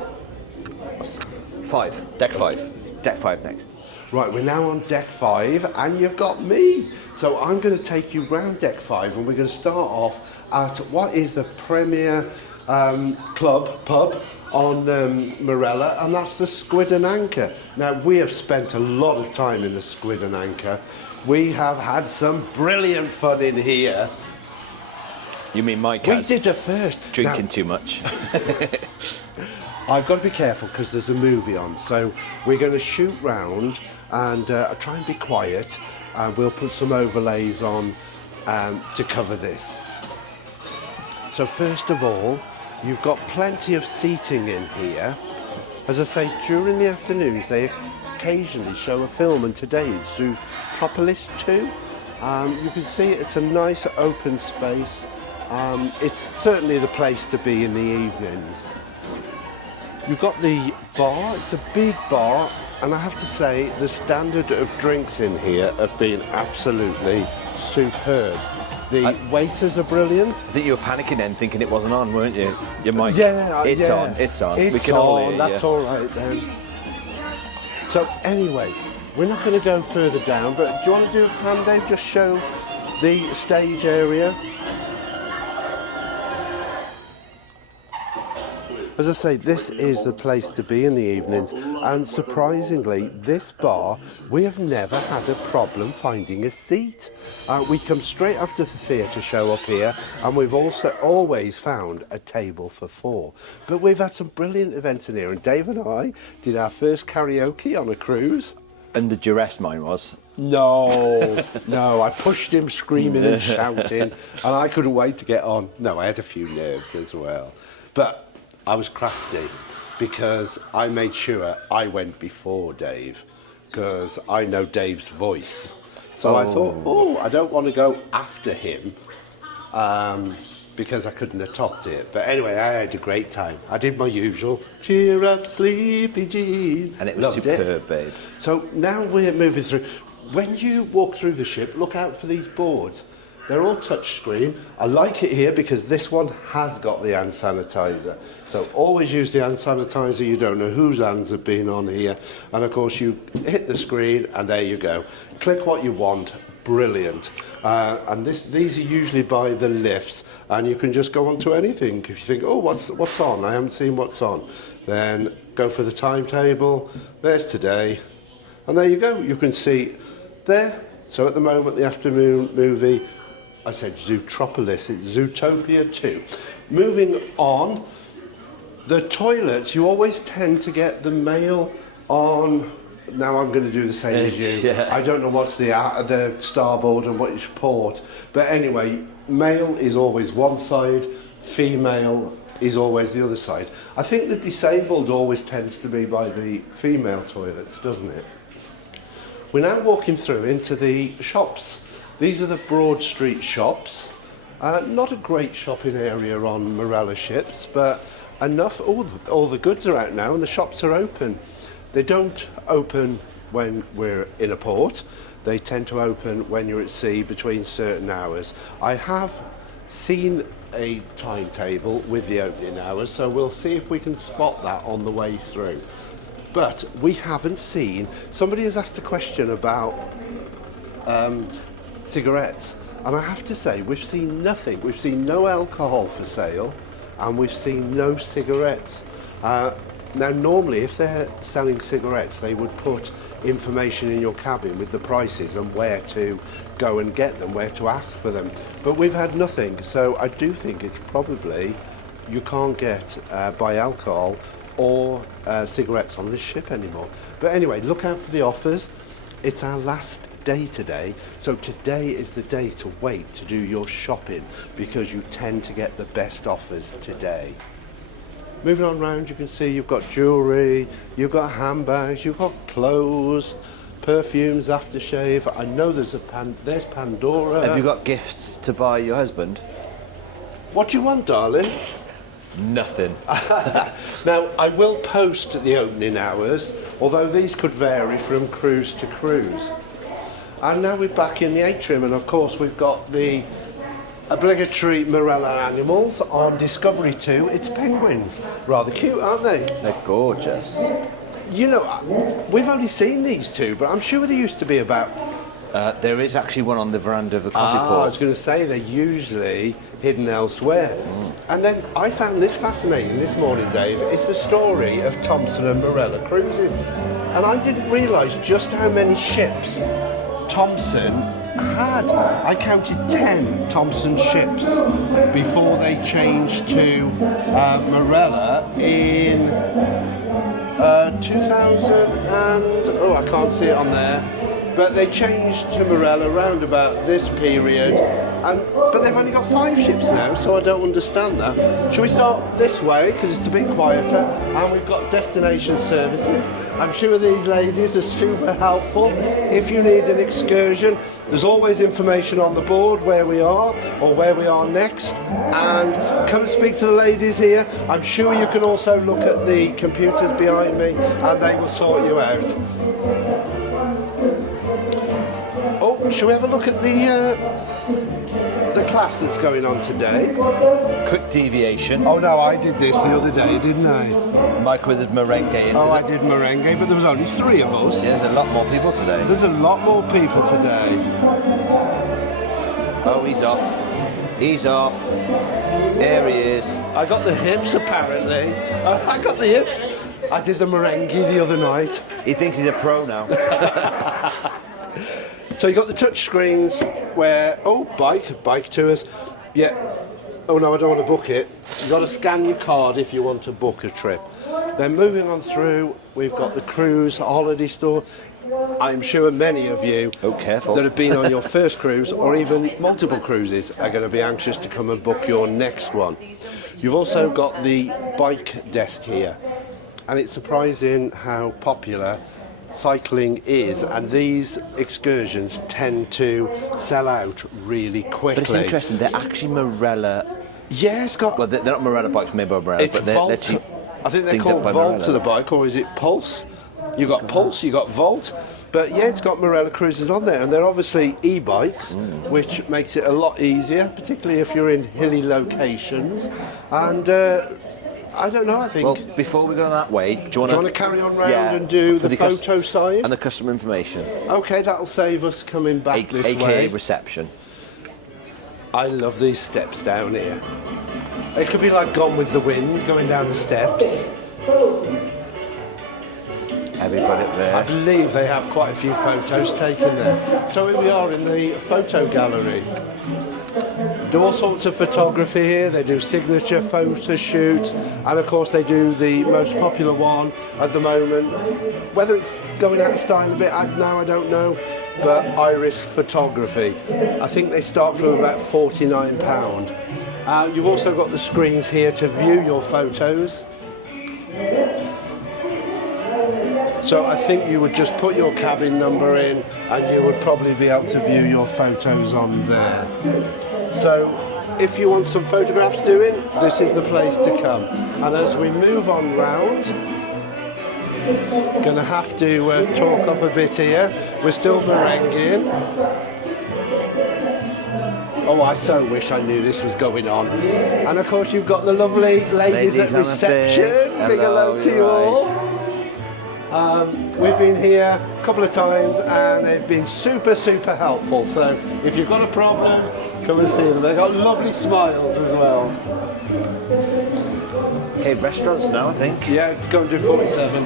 5. Deck 5. Deck 5 next. Right, we're now on deck 5 and you've got me. So I'm going to take you round deck 5 and we're going to start off at what is the premier pub on Marella, and that's the Squid and Anchor. Now, we have spent a lot of time in the Squid and Anchor. We have had some brilliant fun in here. You mean Mike We has did it first. drinking Now, too much? I've got to be careful because there's a movie on, so we're going to shoot round and try and be quiet, and we'll put some overlays on to cover this. So first of all, you've got plenty of seating in here. As I say, during the afternoons they occasionally show a film, and today it's Zootropolis 2. You can see it's a nice open space. It's certainly the place to be in the evenings. You've got the bar, it's a big bar, and I have to say the standard of drinks in here have been absolutely superb. The waiters are brilliant. I think you were panicking then, thinking it wasn't on, weren't you? Your mic. Yeah, It's yeah. on. It's on. It's We can all on, hear that's you. all right then. So anyway, we're not going to go further down, but do you want to do a plan, Dave? Just show the stage area. As I say, this is the place to be in the evenings, and surprisingly, this bar, we have never had a problem finding a seat. We come straight after the theatre show up here, and we've also always found a table for 4. But we've had some brilliant events in here, and Dave and I did our first karaoke on a cruise. Under duress, mine was. No, no, I pushed him screaming and shouting, and I couldn't wait to get on. No, I had a few nerves as well. But I was crafty because I made sure I went before Dave, because I know Dave's voice. So I thought, I don't want to go after him because I couldn't have topped it. But anyway, I had a great time. I did my usual, cheer up, Sleepy Jean. And it was superb, babe. So now we're moving through. When you walk through the ship, look out for these boards. They're all touchscreen. I like it here because this one has got the hand sanitizer. So always use the hand sanitizer. You don't know whose hands have been on here. And of course you hit the screen and there you go. Click what you want. Brilliant. And these are usually by the lifts, and you can just go on to anything. If you think, oh, what's on? I haven't seen what's on. Then go for the timetable. There's today. And there you go. You can see there. So at the moment, the afternoon movie, I said Zootropolis, it's Zootopia 2. Moving on, the toilets, you always tend to get the male on. Now I'm going to do the same as you. Yeah. I don't know what's the starboard and which port. But anyway, male is always one side, female is always the other side. I think the disabled always tends to be by the female toilets, doesn't it? We're now walking through into the shops. These are the Broad Street shops. Not a great shopping area on Marella ships, but enough. All the goods are out now and the shops are open. They don't open when we're in a port. They tend to open when you're at sea between certain hours. I have seen a timetable with the opening hours, so we'll see if we can spot that on the way through. But we haven't seen, somebody has asked a question about cigarettes, and I have to say we've seen nothing. We've seen no alcohol for sale and we've seen no cigarettes. Now normally if they're selling cigarettes they would put information in your cabin with the prices and where to go and get them, where to ask for them, but we've had nothing. So I do think it's probably you can't get buy alcohol or cigarettes on this ship anymore. But anyway, look out for the offers. It's our last day today, so today is the day to wait to do your shopping because you tend to get the best offers today. Moving on round, you can see you've got jewellery, you've got handbags, you've got clothes, perfumes, aftershave. I know there's there's Pandora. Have you got gifts to buy your husband? What do you want, darling? Nothing. Now, I will post the opening hours, although these could vary from cruise to cruise. And now we're back in the Atrium, and of course we've got the obligatory Marella animals on Discovery 2. It's penguins. Rather cute, aren't they? They're gorgeous. You know, we've only seen these two, but I'm sure there used to be about... There is actually one on the veranda of the coffee I pot. was going to say they're usually hidden elsewhere. And then I found this fascinating this morning, Dave. It's the story of Thompson and Marella Cruises. And I didn't realise just how many ships Thompson had. I counted 10 Thompson ships before they changed to Marella in 2000 and... oh, I can't see it on there. But they changed to Marella around about this period, but they've only got 5 ships now, so I don't understand that. Shall we start this way, because it's a bit quieter, and we've got destination services. I'm sure these ladies are super helpful. If you need an excursion, there's always information on the board where we are, or where we are next, and come and speak to the ladies here. I'm sure you can also look at the computers behind me, and they will sort you out. Oh, shall we have a look at the class that's going on today? Quick deviation. Oh no, I did this the other day, didn't I? Mike with his merengue. Oh, I did merengue, but there was only 3 of us. There's a lot more people today. There's a lot more people today. Oh, he's off. He's off. There he is. I got the hips, apparently. I got the hips. I did the merengue the other night. He thinks he's a pro now. So you got the touch screens where, oh, bike tours. Yeah. Oh no, I don't want to book it. You've got to scan your card if you want to book a trip. Then moving on through, we've got the cruise holiday store. I'm sure many of you careful. that have been on your first cruise or even multiple cruises are going to be anxious to come and book your next one. You've also got the bike desk here, and it's surprising how popular cycling is, and these excursions tend to sell out really quickly. But it's interesting, they're actually Marella. Yeah, it's got... Well, they're not Marella bikes made by Marella, it's but they're Volt. I think they're thinged called up by Volt Marella. to the bike, or is it Pulse? You got Pulse, you got Volt. But yeah, it's got Marella Cruises on there, and they're obviously e-bikes, which makes it a lot easier, particularly if you're in hilly locations. And I don't know, I think... Well, before we go that way, do you want to carry on round and do for the photo sign? And the customer information. Okay, that'll save us coming back this AKA way. reception. I love these steps down here. It could be like Gone with the Wind, going down the steps. Everybody up there. I believe they have quite a few photos taken there. So here we are in the photo gallery. Do all sorts of photography here. They do signature photo shoots, and of course they do the most popular one at the moment. Whether it's going out of style a bit now, I don't know, but iris photography. I think they start from about £49. You've also got the screens here to view your photos. So I think you would just put your cabin number in and you would probably be able to view your photos on there. So if you want some photographs doing, this is the place to come. And as we move on round, going to have to talk up a bit here. We're still merenguing. Oh, I so wish I knew this was going on. And of course you've got the lovely ladies at reception. Big hello to you all. We've been here a couple of times and they've been super helpful, so if you've got a problem, come and see them. They've got lovely smiles as well. Okay, restaurants now, I think. Yeah, go and do 47.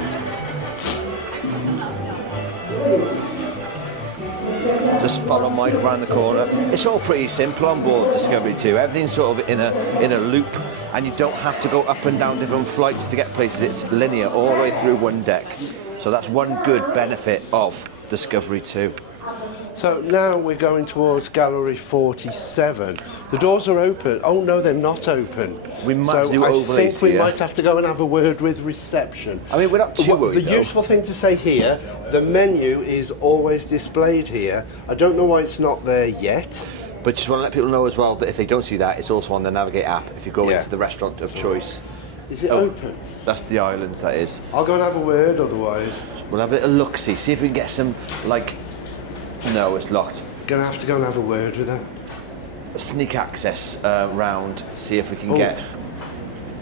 Just follow Mike around the corner. It's all pretty simple on board Discovery 2. Everything's sort of in a loop, and you don't have to go up and down different flights to get places. It's linear all the way through one deck. So that's one good benefit of Discovery 2. So now we're going towards gallery 47. The doors are open. Oh no, they're not open. We might do I overlays think we here. might have to go and have a word with reception. I mean, we're not too worried, The though. useful thing to say here, the menu is always displayed here. I don't know why it's not there yet. But just want to let people know as well that if they don't see that, it's also on the Navigate app if you go Yeah. into the restaurant of choice. Is it open? That's the islands, that is. I'll go and have a word otherwise. We'll have a little look-see, see if we can get some, like... No, it's locked. Gonna have to go and have a word with her. Sneak access round, see if we can get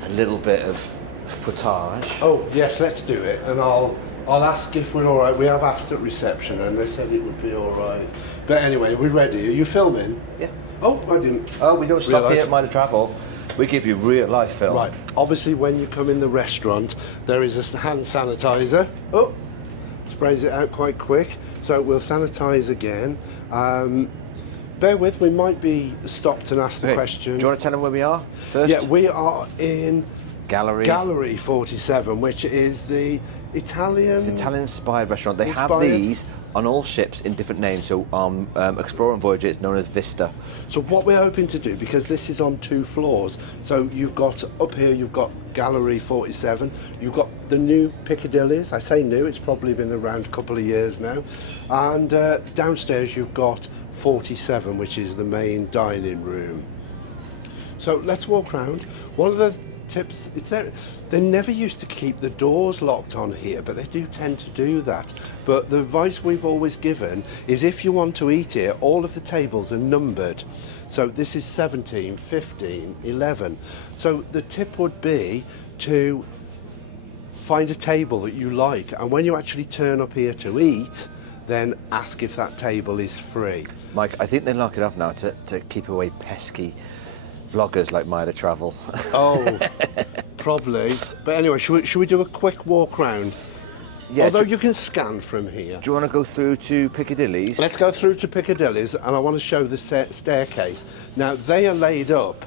a little bit of footage. Oh yes, let's do it, and I'll ask if we're all right. We have asked at reception, and they said it would be all right. But anyway, we're ready. Are you filming? Yeah. Oh, I didn't. Oh, we don't stop realise. here at Marella Travel. We give you real life film. Right. Obviously, when you come in the restaurant, there is a hand sanitizer. Oh, sprays it out quite quick. So we'll sanitize again. Bear with, we might be stopped and asked the Okay, question. Do you want to tell them where we are first? Yeah, we are in Gallery 47, which is the Italian... It's an Italian-inspired restaurant. They have Inspired. these on all ships in different names. So Explorer and Voyager is known as Vista. So what we're hoping to do, because this is on 2 floors, so you've got up here, you've got Gallery 47, you've got the new Piccadilly's. I say new, it's probably been around a couple of years now, and downstairs you've got 47, which is the main dining room. So let's walk around. One of the tips, they never used to keep the doors locked on here, but they do tend to do that. But the advice we've always given is if you want to eat here, all of the tables are numbered. So this is 17, 15, 11. So the tip would be to find a table that you like, and when you actually turn up here to eat, then ask if that table is free. Mike, I think they lock it off now to keep away pesky vloggers like Marella Travel. Oh, probably. But anyway, should we do a quick walk round? Yeah, Although you can scan from here. Do you want to go through to Piccadilly's? Let's go through to Piccadilly's, and I want to show the staircase. Now, they are laid up.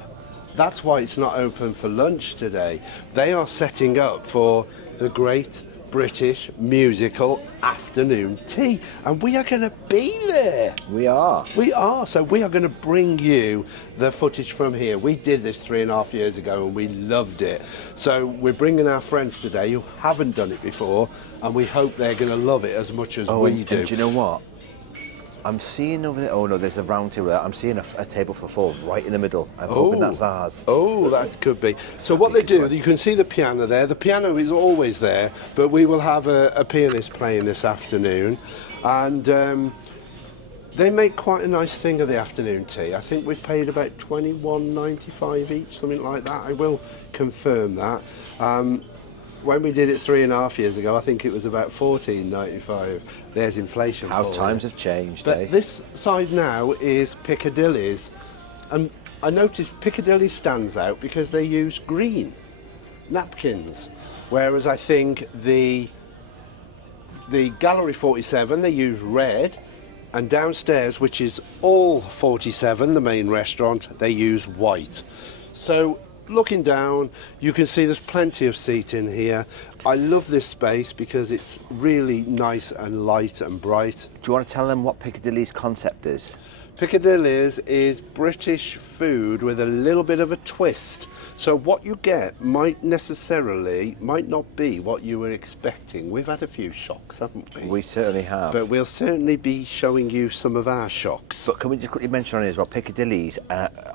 That's why it's not open for lunch today. They are setting up for the Great British Musical Afternoon Tea, and we are going to be there. We are. We are. So we are going to bring you the footage from here. We did this 3.5 years ago and we loved it. So we're bringing our friends today who haven't done it before, and we hope they're going to love it as much as we do. And do you know what? I'm seeing over there, oh no, there's a round table there. I'm seeing a table for 4 right in the middle. I'm hoping that's ours. Oh, that could be. So what they do, you can see the piano there. The piano is always there, but we will have a pianist playing this afternoon. And they make quite a nice thing of the afternoon tea. I think we've paid about $21.95 each, something like that. I will confirm that. When we did it 3.5 years ago, I think it was about $14.95. There's inflation. How times have changed, But eh? this side now is Piccadilly's, and I noticed Piccadilly stands out because they use green napkins, whereas I think the Gallery 47 they use red, and downstairs, which is all 47, the main restaurant, they use white. So looking down, you can see there's plenty of seating here. I love this space because it's really nice and light and bright. Do you want to tell them what Piccadilly's concept is? Piccadilly's is British food with a little bit of a twist. So what you get might not be what you were expecting. We've had a few shocks, haven't we? We certainly have. But we'll certainly be showing you some of our shocks. But can we just quickly mention on it as well, Piccadilly's,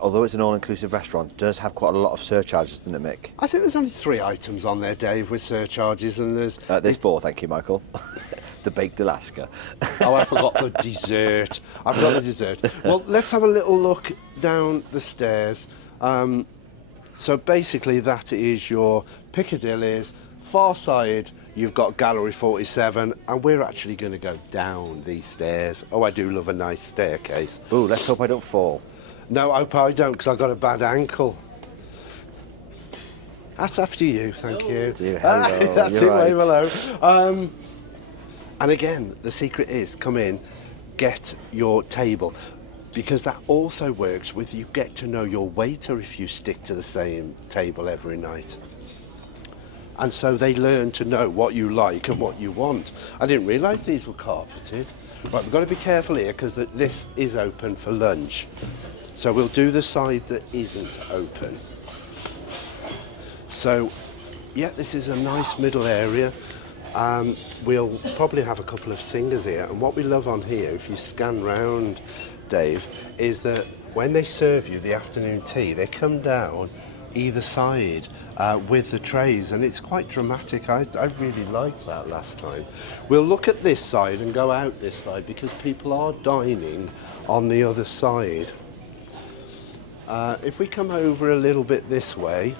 although it's an all-inclusive restaurant, does have quite a lot of surcharges, doesn't it, Mick? I think there's only 3 items on there, Dave, with surcharges, and There's 4, thank you, Michael. The baked Alaska. Oh, I forgot the dessert. I forgot the dessert. Well, let's have a little look down the stairs. So basically that is your Piccadilly's. Far side, you've got Gallery 47, and we're actually going to go down these stairs. Oh, I do love a nice staircase. Ooh, let's hope I don't fall. No, I hope I don't, because I've got a bad ankle. That's after you, thank you. Dear, hello, That's you're it, wave right. hello. And again, the secret is, come in, get your table. Because that also works with, you get to know your waiter if you stick to the same table every night. and so they learn to know what you like and what you want. I didn't realise these were carpeted. Right, we've got to be careful here because this is open for lunch. So we'll do the side that isn't open. So, yeah, this is a nice middle area. We'll probably have a couple of singers here. And what we love on here, if you scan round, Dave, is that when they serve you the afternoon tea, they come down either side with the trays, and it's quite dramatic. I really liked that last time. We'll look at this side and go out this side because people are dining on the other side. If we come over a little bit this way,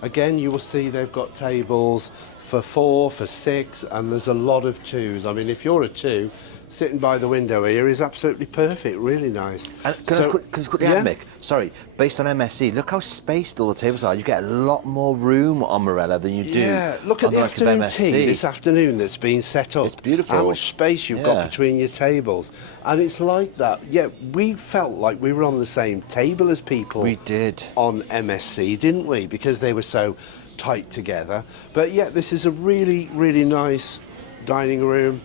again you will see they've got tables for 4, for 6, and there's a lot of 2s. I mean, if you're a 2, sitting by the window here is absolutely perfect, really nice. And can I quickly add, Mick? Sorry, based on MSC, look how spaced all the tables are. You get a lot more room on Marella than you do. Yeah, look at on the like afternoon tea this afternoon that's been set up. It's beautiful. How much space you've got between your tables. And it's like that. Yeah, we felt like we were on the same table as people. We did. On MSC, didn't we? Because they were so tight together. But yeah, this is a really, really nice dining room.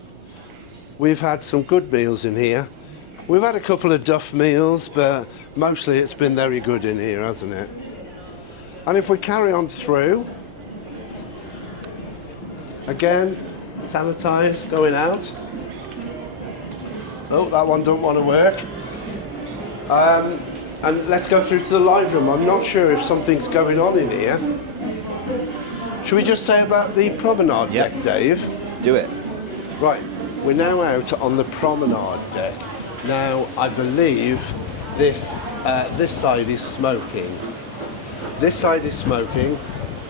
We've had some good meals in here. We've had a couple of duff meals, but mostly it's been very good in here, hasn't it? And if we carry on through, again, sanitise, going out. Oh, that one don't want to work. And let's go through to the live room. I'm not sure if something's going on in here. Should we just say about the promenade deck, Dave? Do it. Right. We're now out on the promenade deck. Now, I believe this side is smoking. This side is smoking.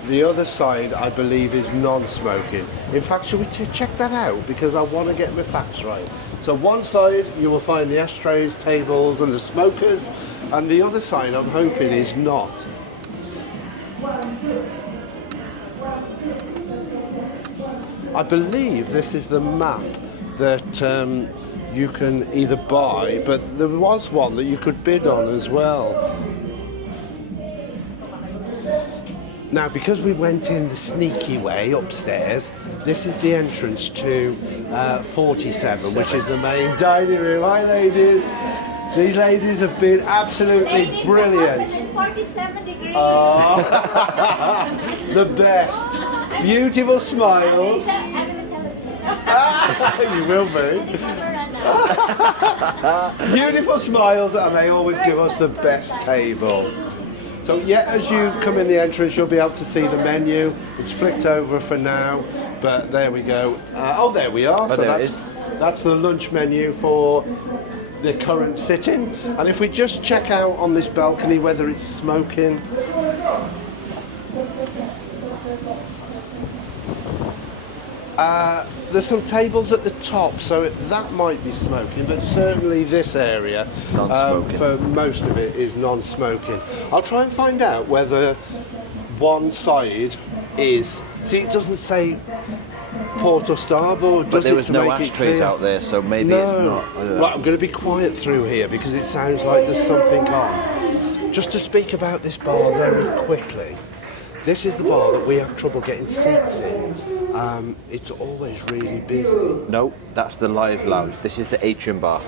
The other side, I believe, is non-smoking. In fact, should we check that out? Because I want to get my facts right. So one side, you will find the ashtrays, tables, and the smokers. And the other side, I'm hoping, is not. I believe this is the map that you can either buy, but there was one that you could bid on as well. Now, because we went in the sneaky way upstairs, this is the entrance to 47, which is the main dining room. Hi, ladies. These ladies have been absolutely brilliant. 47 degrees. Oh, the best. Beautiful smiles. You will be. Beautiful smiles, and they always give us the best table. So yeah, as you come in the entrance, you'll be able to see the menu. It's flicked over for now, but there we go. Oh, there we are. Oh, so there it is. that's the lunch menu for the current sitting. And if we just check out on this balcony whether it's smoking. There's some tables at the top, so that might be smoking, but certainly this area, non-smoking. for most of it, is non-smoking. I'll try and find out whether one side is... See, it doesn't say port or starboard, But does there it, was to no make it ashtrays clear? out there, so maybe No. it's not. Right, I'm going to be quiet through here because it sounds like there's something on. Just to speak about this bar very quickly. This is the bar that we have trouble getting seats in. It's always really busy. No, that's the live lounge. This is the Atrium bar.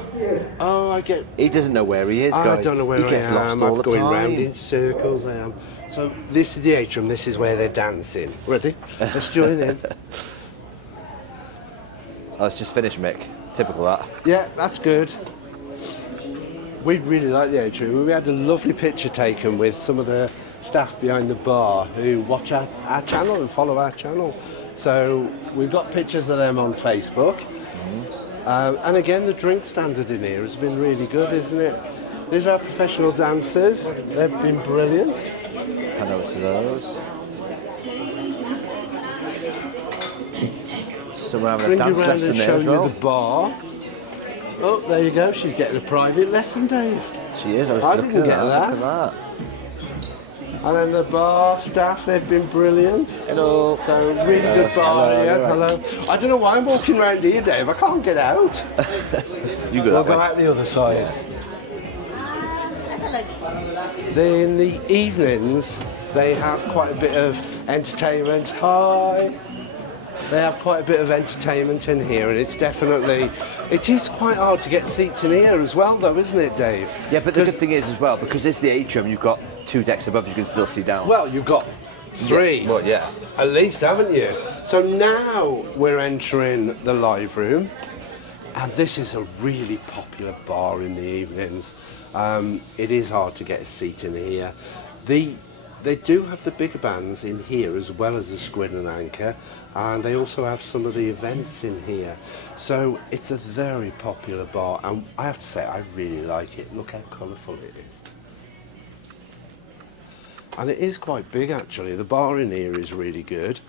Oh, I get... He doesn't know where he is, guys. I don't know where he gets I lost am. all I'm the going time. round in circles, I am. So this is the Atrium. This is where they're dancing. Ready? Let's join in. Oh, it's just finished, Mick. Typical that. Yeah, that's good. We really like the Atrium. We had a lovely picture taken with some of the staff behind the bar who watch our channel and follow our channel. So we've got pictures of them on Facebook. And again, the drink standard in here has been really good, isn't it? These are our professional dancers. They've been brilliant. Hello to those. So we're having a Bring you dance round lesson and there show as you well. the bar. Oh, there you go. She's getting a private lesson, Dave. She is. I was I looking didn't at get that. that. Look at that. And then the bar staff, they've been brilliant. Hello. So really good bar hello, here. you're right. Hello. I don't know why I'm walking around here, Dave. I can't get out. You go We'll that go way. out the other side. In the evenings, They have quite a bit of entertainment. Hi. They have quite a bit of entertainment in here, and it's definitely, it is quite hard to get seats in here as well, though, isn't it, Dave? Yeah, but the good thing is as well, because it's the Atrium, you've got 2 decks above, you can still see down. Well, you've got 3. Yeah, well, yeah. At least, haven't you? So now we're entering the live room, and this is a really popular bar in the evenings. It is hard to get a seat in here. They do have the bigger bands in here as well as the Squid and Anchor, and they also have some of the events in here. So it's a very popular bar, and I have to say I really like it. Look how colourful it is. And it is quite big actually. The bar in here is really good,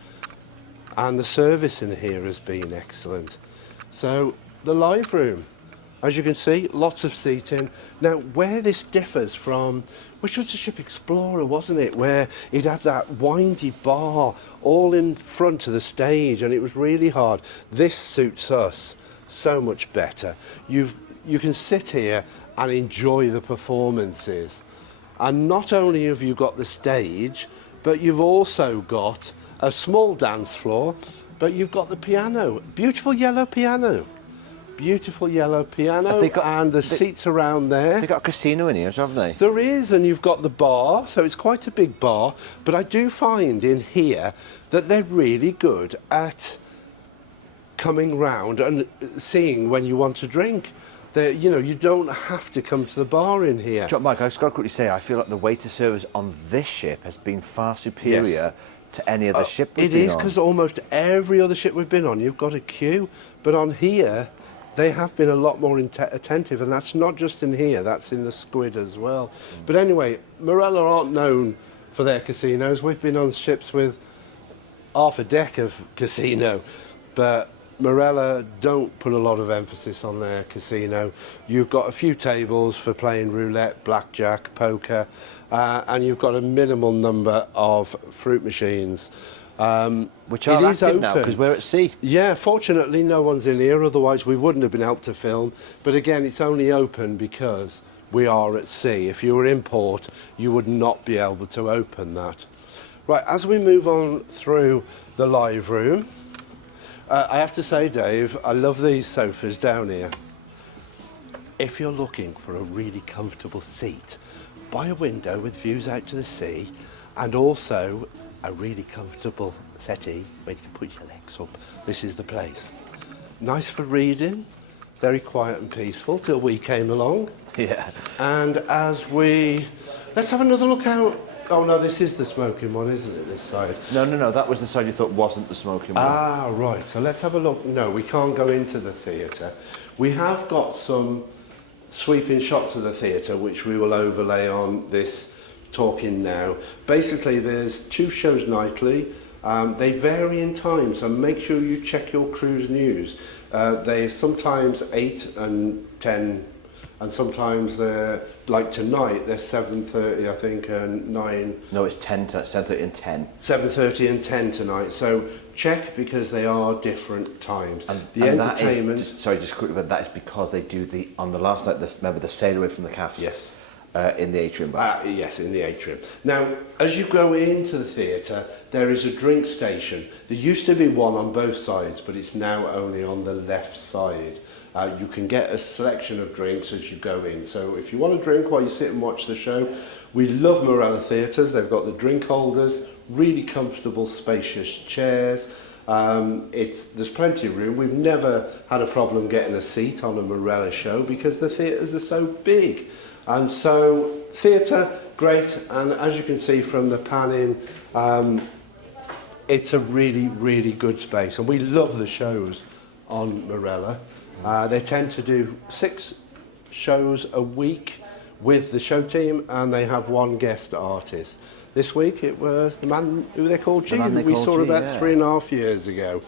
and the service in here has been excellent. So the live room, as you can see, lots of seating. Now, where this differs from, which was the Ship Explorer, wasn't it? Where it had that windy bar all in front of the stage, and it was really hard. This suits us so much better. You can sit here and enjoy the performances. And not only have you got the stage, but you've also got a small dance floor, but you've got the piano. Beautiful yellow piano. Beautiful yellow piano, and the seats around there. They've got a casino in here, haven't they? There is, and you've got the bar, so it's quite a big bar, but I do find in here that they're really good at coming round and seeing when you want to drink. You know, you don't have to come to the bar in here. Mike, I've just got to quickly say, I feel like the waiter service on this ship has been far superior to any other ship we've been on. It is, because almost every other ship we've been on, you've got a queue, but on here, they have been a lot more attentive, and that's not just in here, that's in the Squid as well. But anyway, Marella aren't known for their casinos. We've been on ships with half a deck of casino, but Marella don't put a lot of emphasis on their casino. You've got a few tables for playing roulette, blackjack, poker, and you've got a minimal number of fruit machines. Which are active now because we're at sea. Yeah, fortunately no one's in here, otherwise we wouldn't have been able to film. But again, it's only open because we are at sea. If you were in port, you would not be able to open that. Right, as we move on through the live room, I have to say, Dave, I love these sofas down here. If you're looking for a really comfortable seat by a window with views out to the sea, and also a really comfortable settee where you can put your legs up, this is the place. Nice for reading, very quiet and peaceful till we came along. Yeah. And let's have another look out. Oh no, this is the smoking one, isn't it, this side? No, that was the side you thought wasn't the smoking one. Ah, right, so let's have a look. No, we can't go into the theatre. We have got some sweeping shots of the theatre, which we will overlay on this talking now. Basically, there's 2 shows nightly. They vary in time, so make sure you check your cruise news. They're sometimes 8 and 10, and sometimes they're, like tonight, they're 7:30, I think, and 9. No, it's 7:30 and 10. 7:30 and 10 tonight. So check, because they are different times. And the and entertainment. Just quickly, but that is because they do on the last night. Remember the sail away from the cast. Yes. In the Atrium bar. Yes, in the Atrium. Now, as you go into the theatre, there is a drink station. There used to be one on both sides, but it's now only on the left side. You can get a selection of drinks as you go in. So if you want to drink while you sit and watch the show, we love Marella Theatres. They've got the drink holders, really comfortable, spacious chairs. There's plenty of room. We've never had a problem getting a seat on a Marella show because the theatres are so big. And so, theatre, great, and as you can see from the panning, it's a really, really good space, and we love the shows on Marella. They tend to do 6 shows a week with the show team, and they have 1 guest artist. This week it was the man who they called G, that we saw about 3.5 years ago.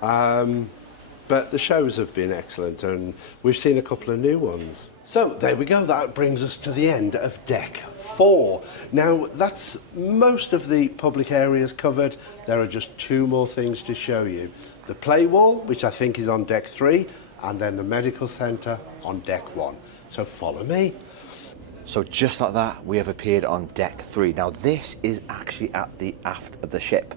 But the shows have been excellent, and we've seen a couple of new ones. So there we go, that brings us to the end of deck 4. Now that's most of the public areas covered. There are just 2 more things to show you. The play wall, which I think is on deck 3, and then the medical centre on deck 1. So follow me. So just like that, we have appeared on deck 3. Now this is actually at the aft of the ship.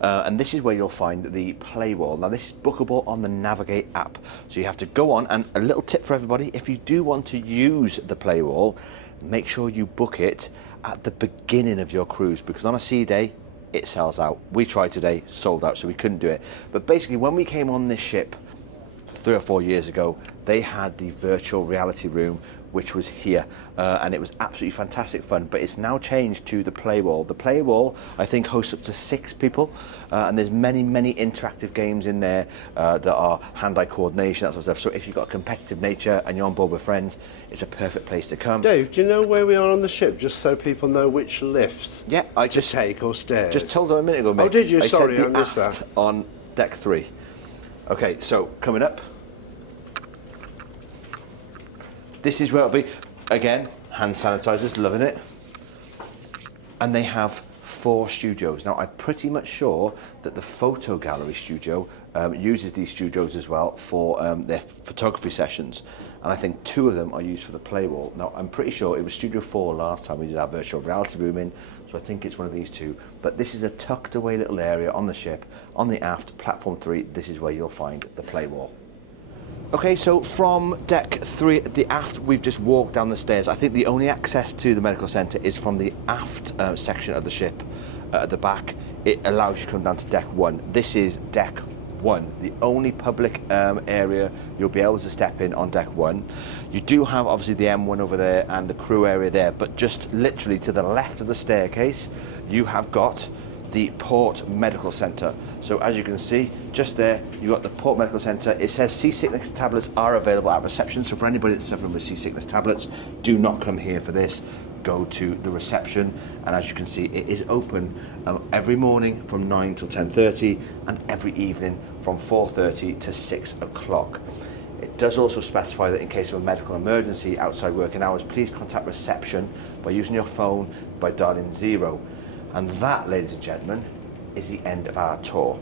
And this is where you'll find the play wall. Now this is bookable on the Navigate app. So you have to go on, and a little tip for everybody, if you do want to use the play wall, make sure you book it at the beginning of your cruise, because on a sea day, it sells out. We tried today, sold out, so we couldn't do it. But basically when we came on this ship 3 or 4 years ago, they had the virtual reality room, which was here, and it was absolutely fantastic fun, but it's now changed to the play wall. The play wall, I think, hosts up to 6 people, and there's many interactive games in there that are hand-eye coordination, that sort of stuff. So if you've got a competitive nature and you're on board with friends, it's a perfect place to come. Dave, do you know where we are on the ship, just so people know which lifts Yeah, I to just take or stairs? just told them a minute ago, mate. Oh, did you? I Sorry, said I the missed aft that. on deck 3. Okay, so coming up, this is where it'll be. Again, hand sanitizers, loving it. And they have 4 studios. Now, I'm pretty much sure that the photo gallery studio uses these studios as well for their photography sessions. And I think 2 of them are used for the play wall. Now, I'm pretty sure it was Studio 4 last time we did our virtual reality room in, so I think it's one of these 2. But this is a tucked away little area on the ship, on the aft, platform 3, this is where you'll find the play wall. Okay, so from deck 3 at the aft, we've just walked down the stairs. I think the only access to the medical centre is from the aft section of the ship at the back. It allows you to come down to deck 1. This is deck 1, the only public area you'll be able to step in on deck 1. You do have obviously the M1 over there and the crew area there, but just literally to the left of the staircase, you have got the Port Medical Centre. So as you can see, just there, you've got the Port Medical Centre. It says seasickness tablets are available at reception. So for anybody that's suffering with seasickness tablets, do not come here for this. Go to the reception. And as you can see, it is open every morning from 9 till 10:30 and every evening from 4:30 to 6 o'clock. It does also specify that in case of a medical emergency outside working hours, please contact reception by using your phone by dialing 0. And that, ladies and gentlemen, is the end of our tour.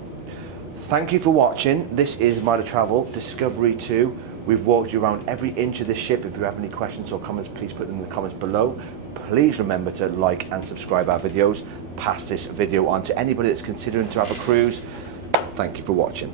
Thank you for watching. This is Marella Travel Discovery 2. We've walked you around every inch of this ship. If you have any questions or comments, please put them in the comments below. Please remember to like and subscribe our videos. Pass this video on to anybody that's considering to have a cruise. Thank you for watching.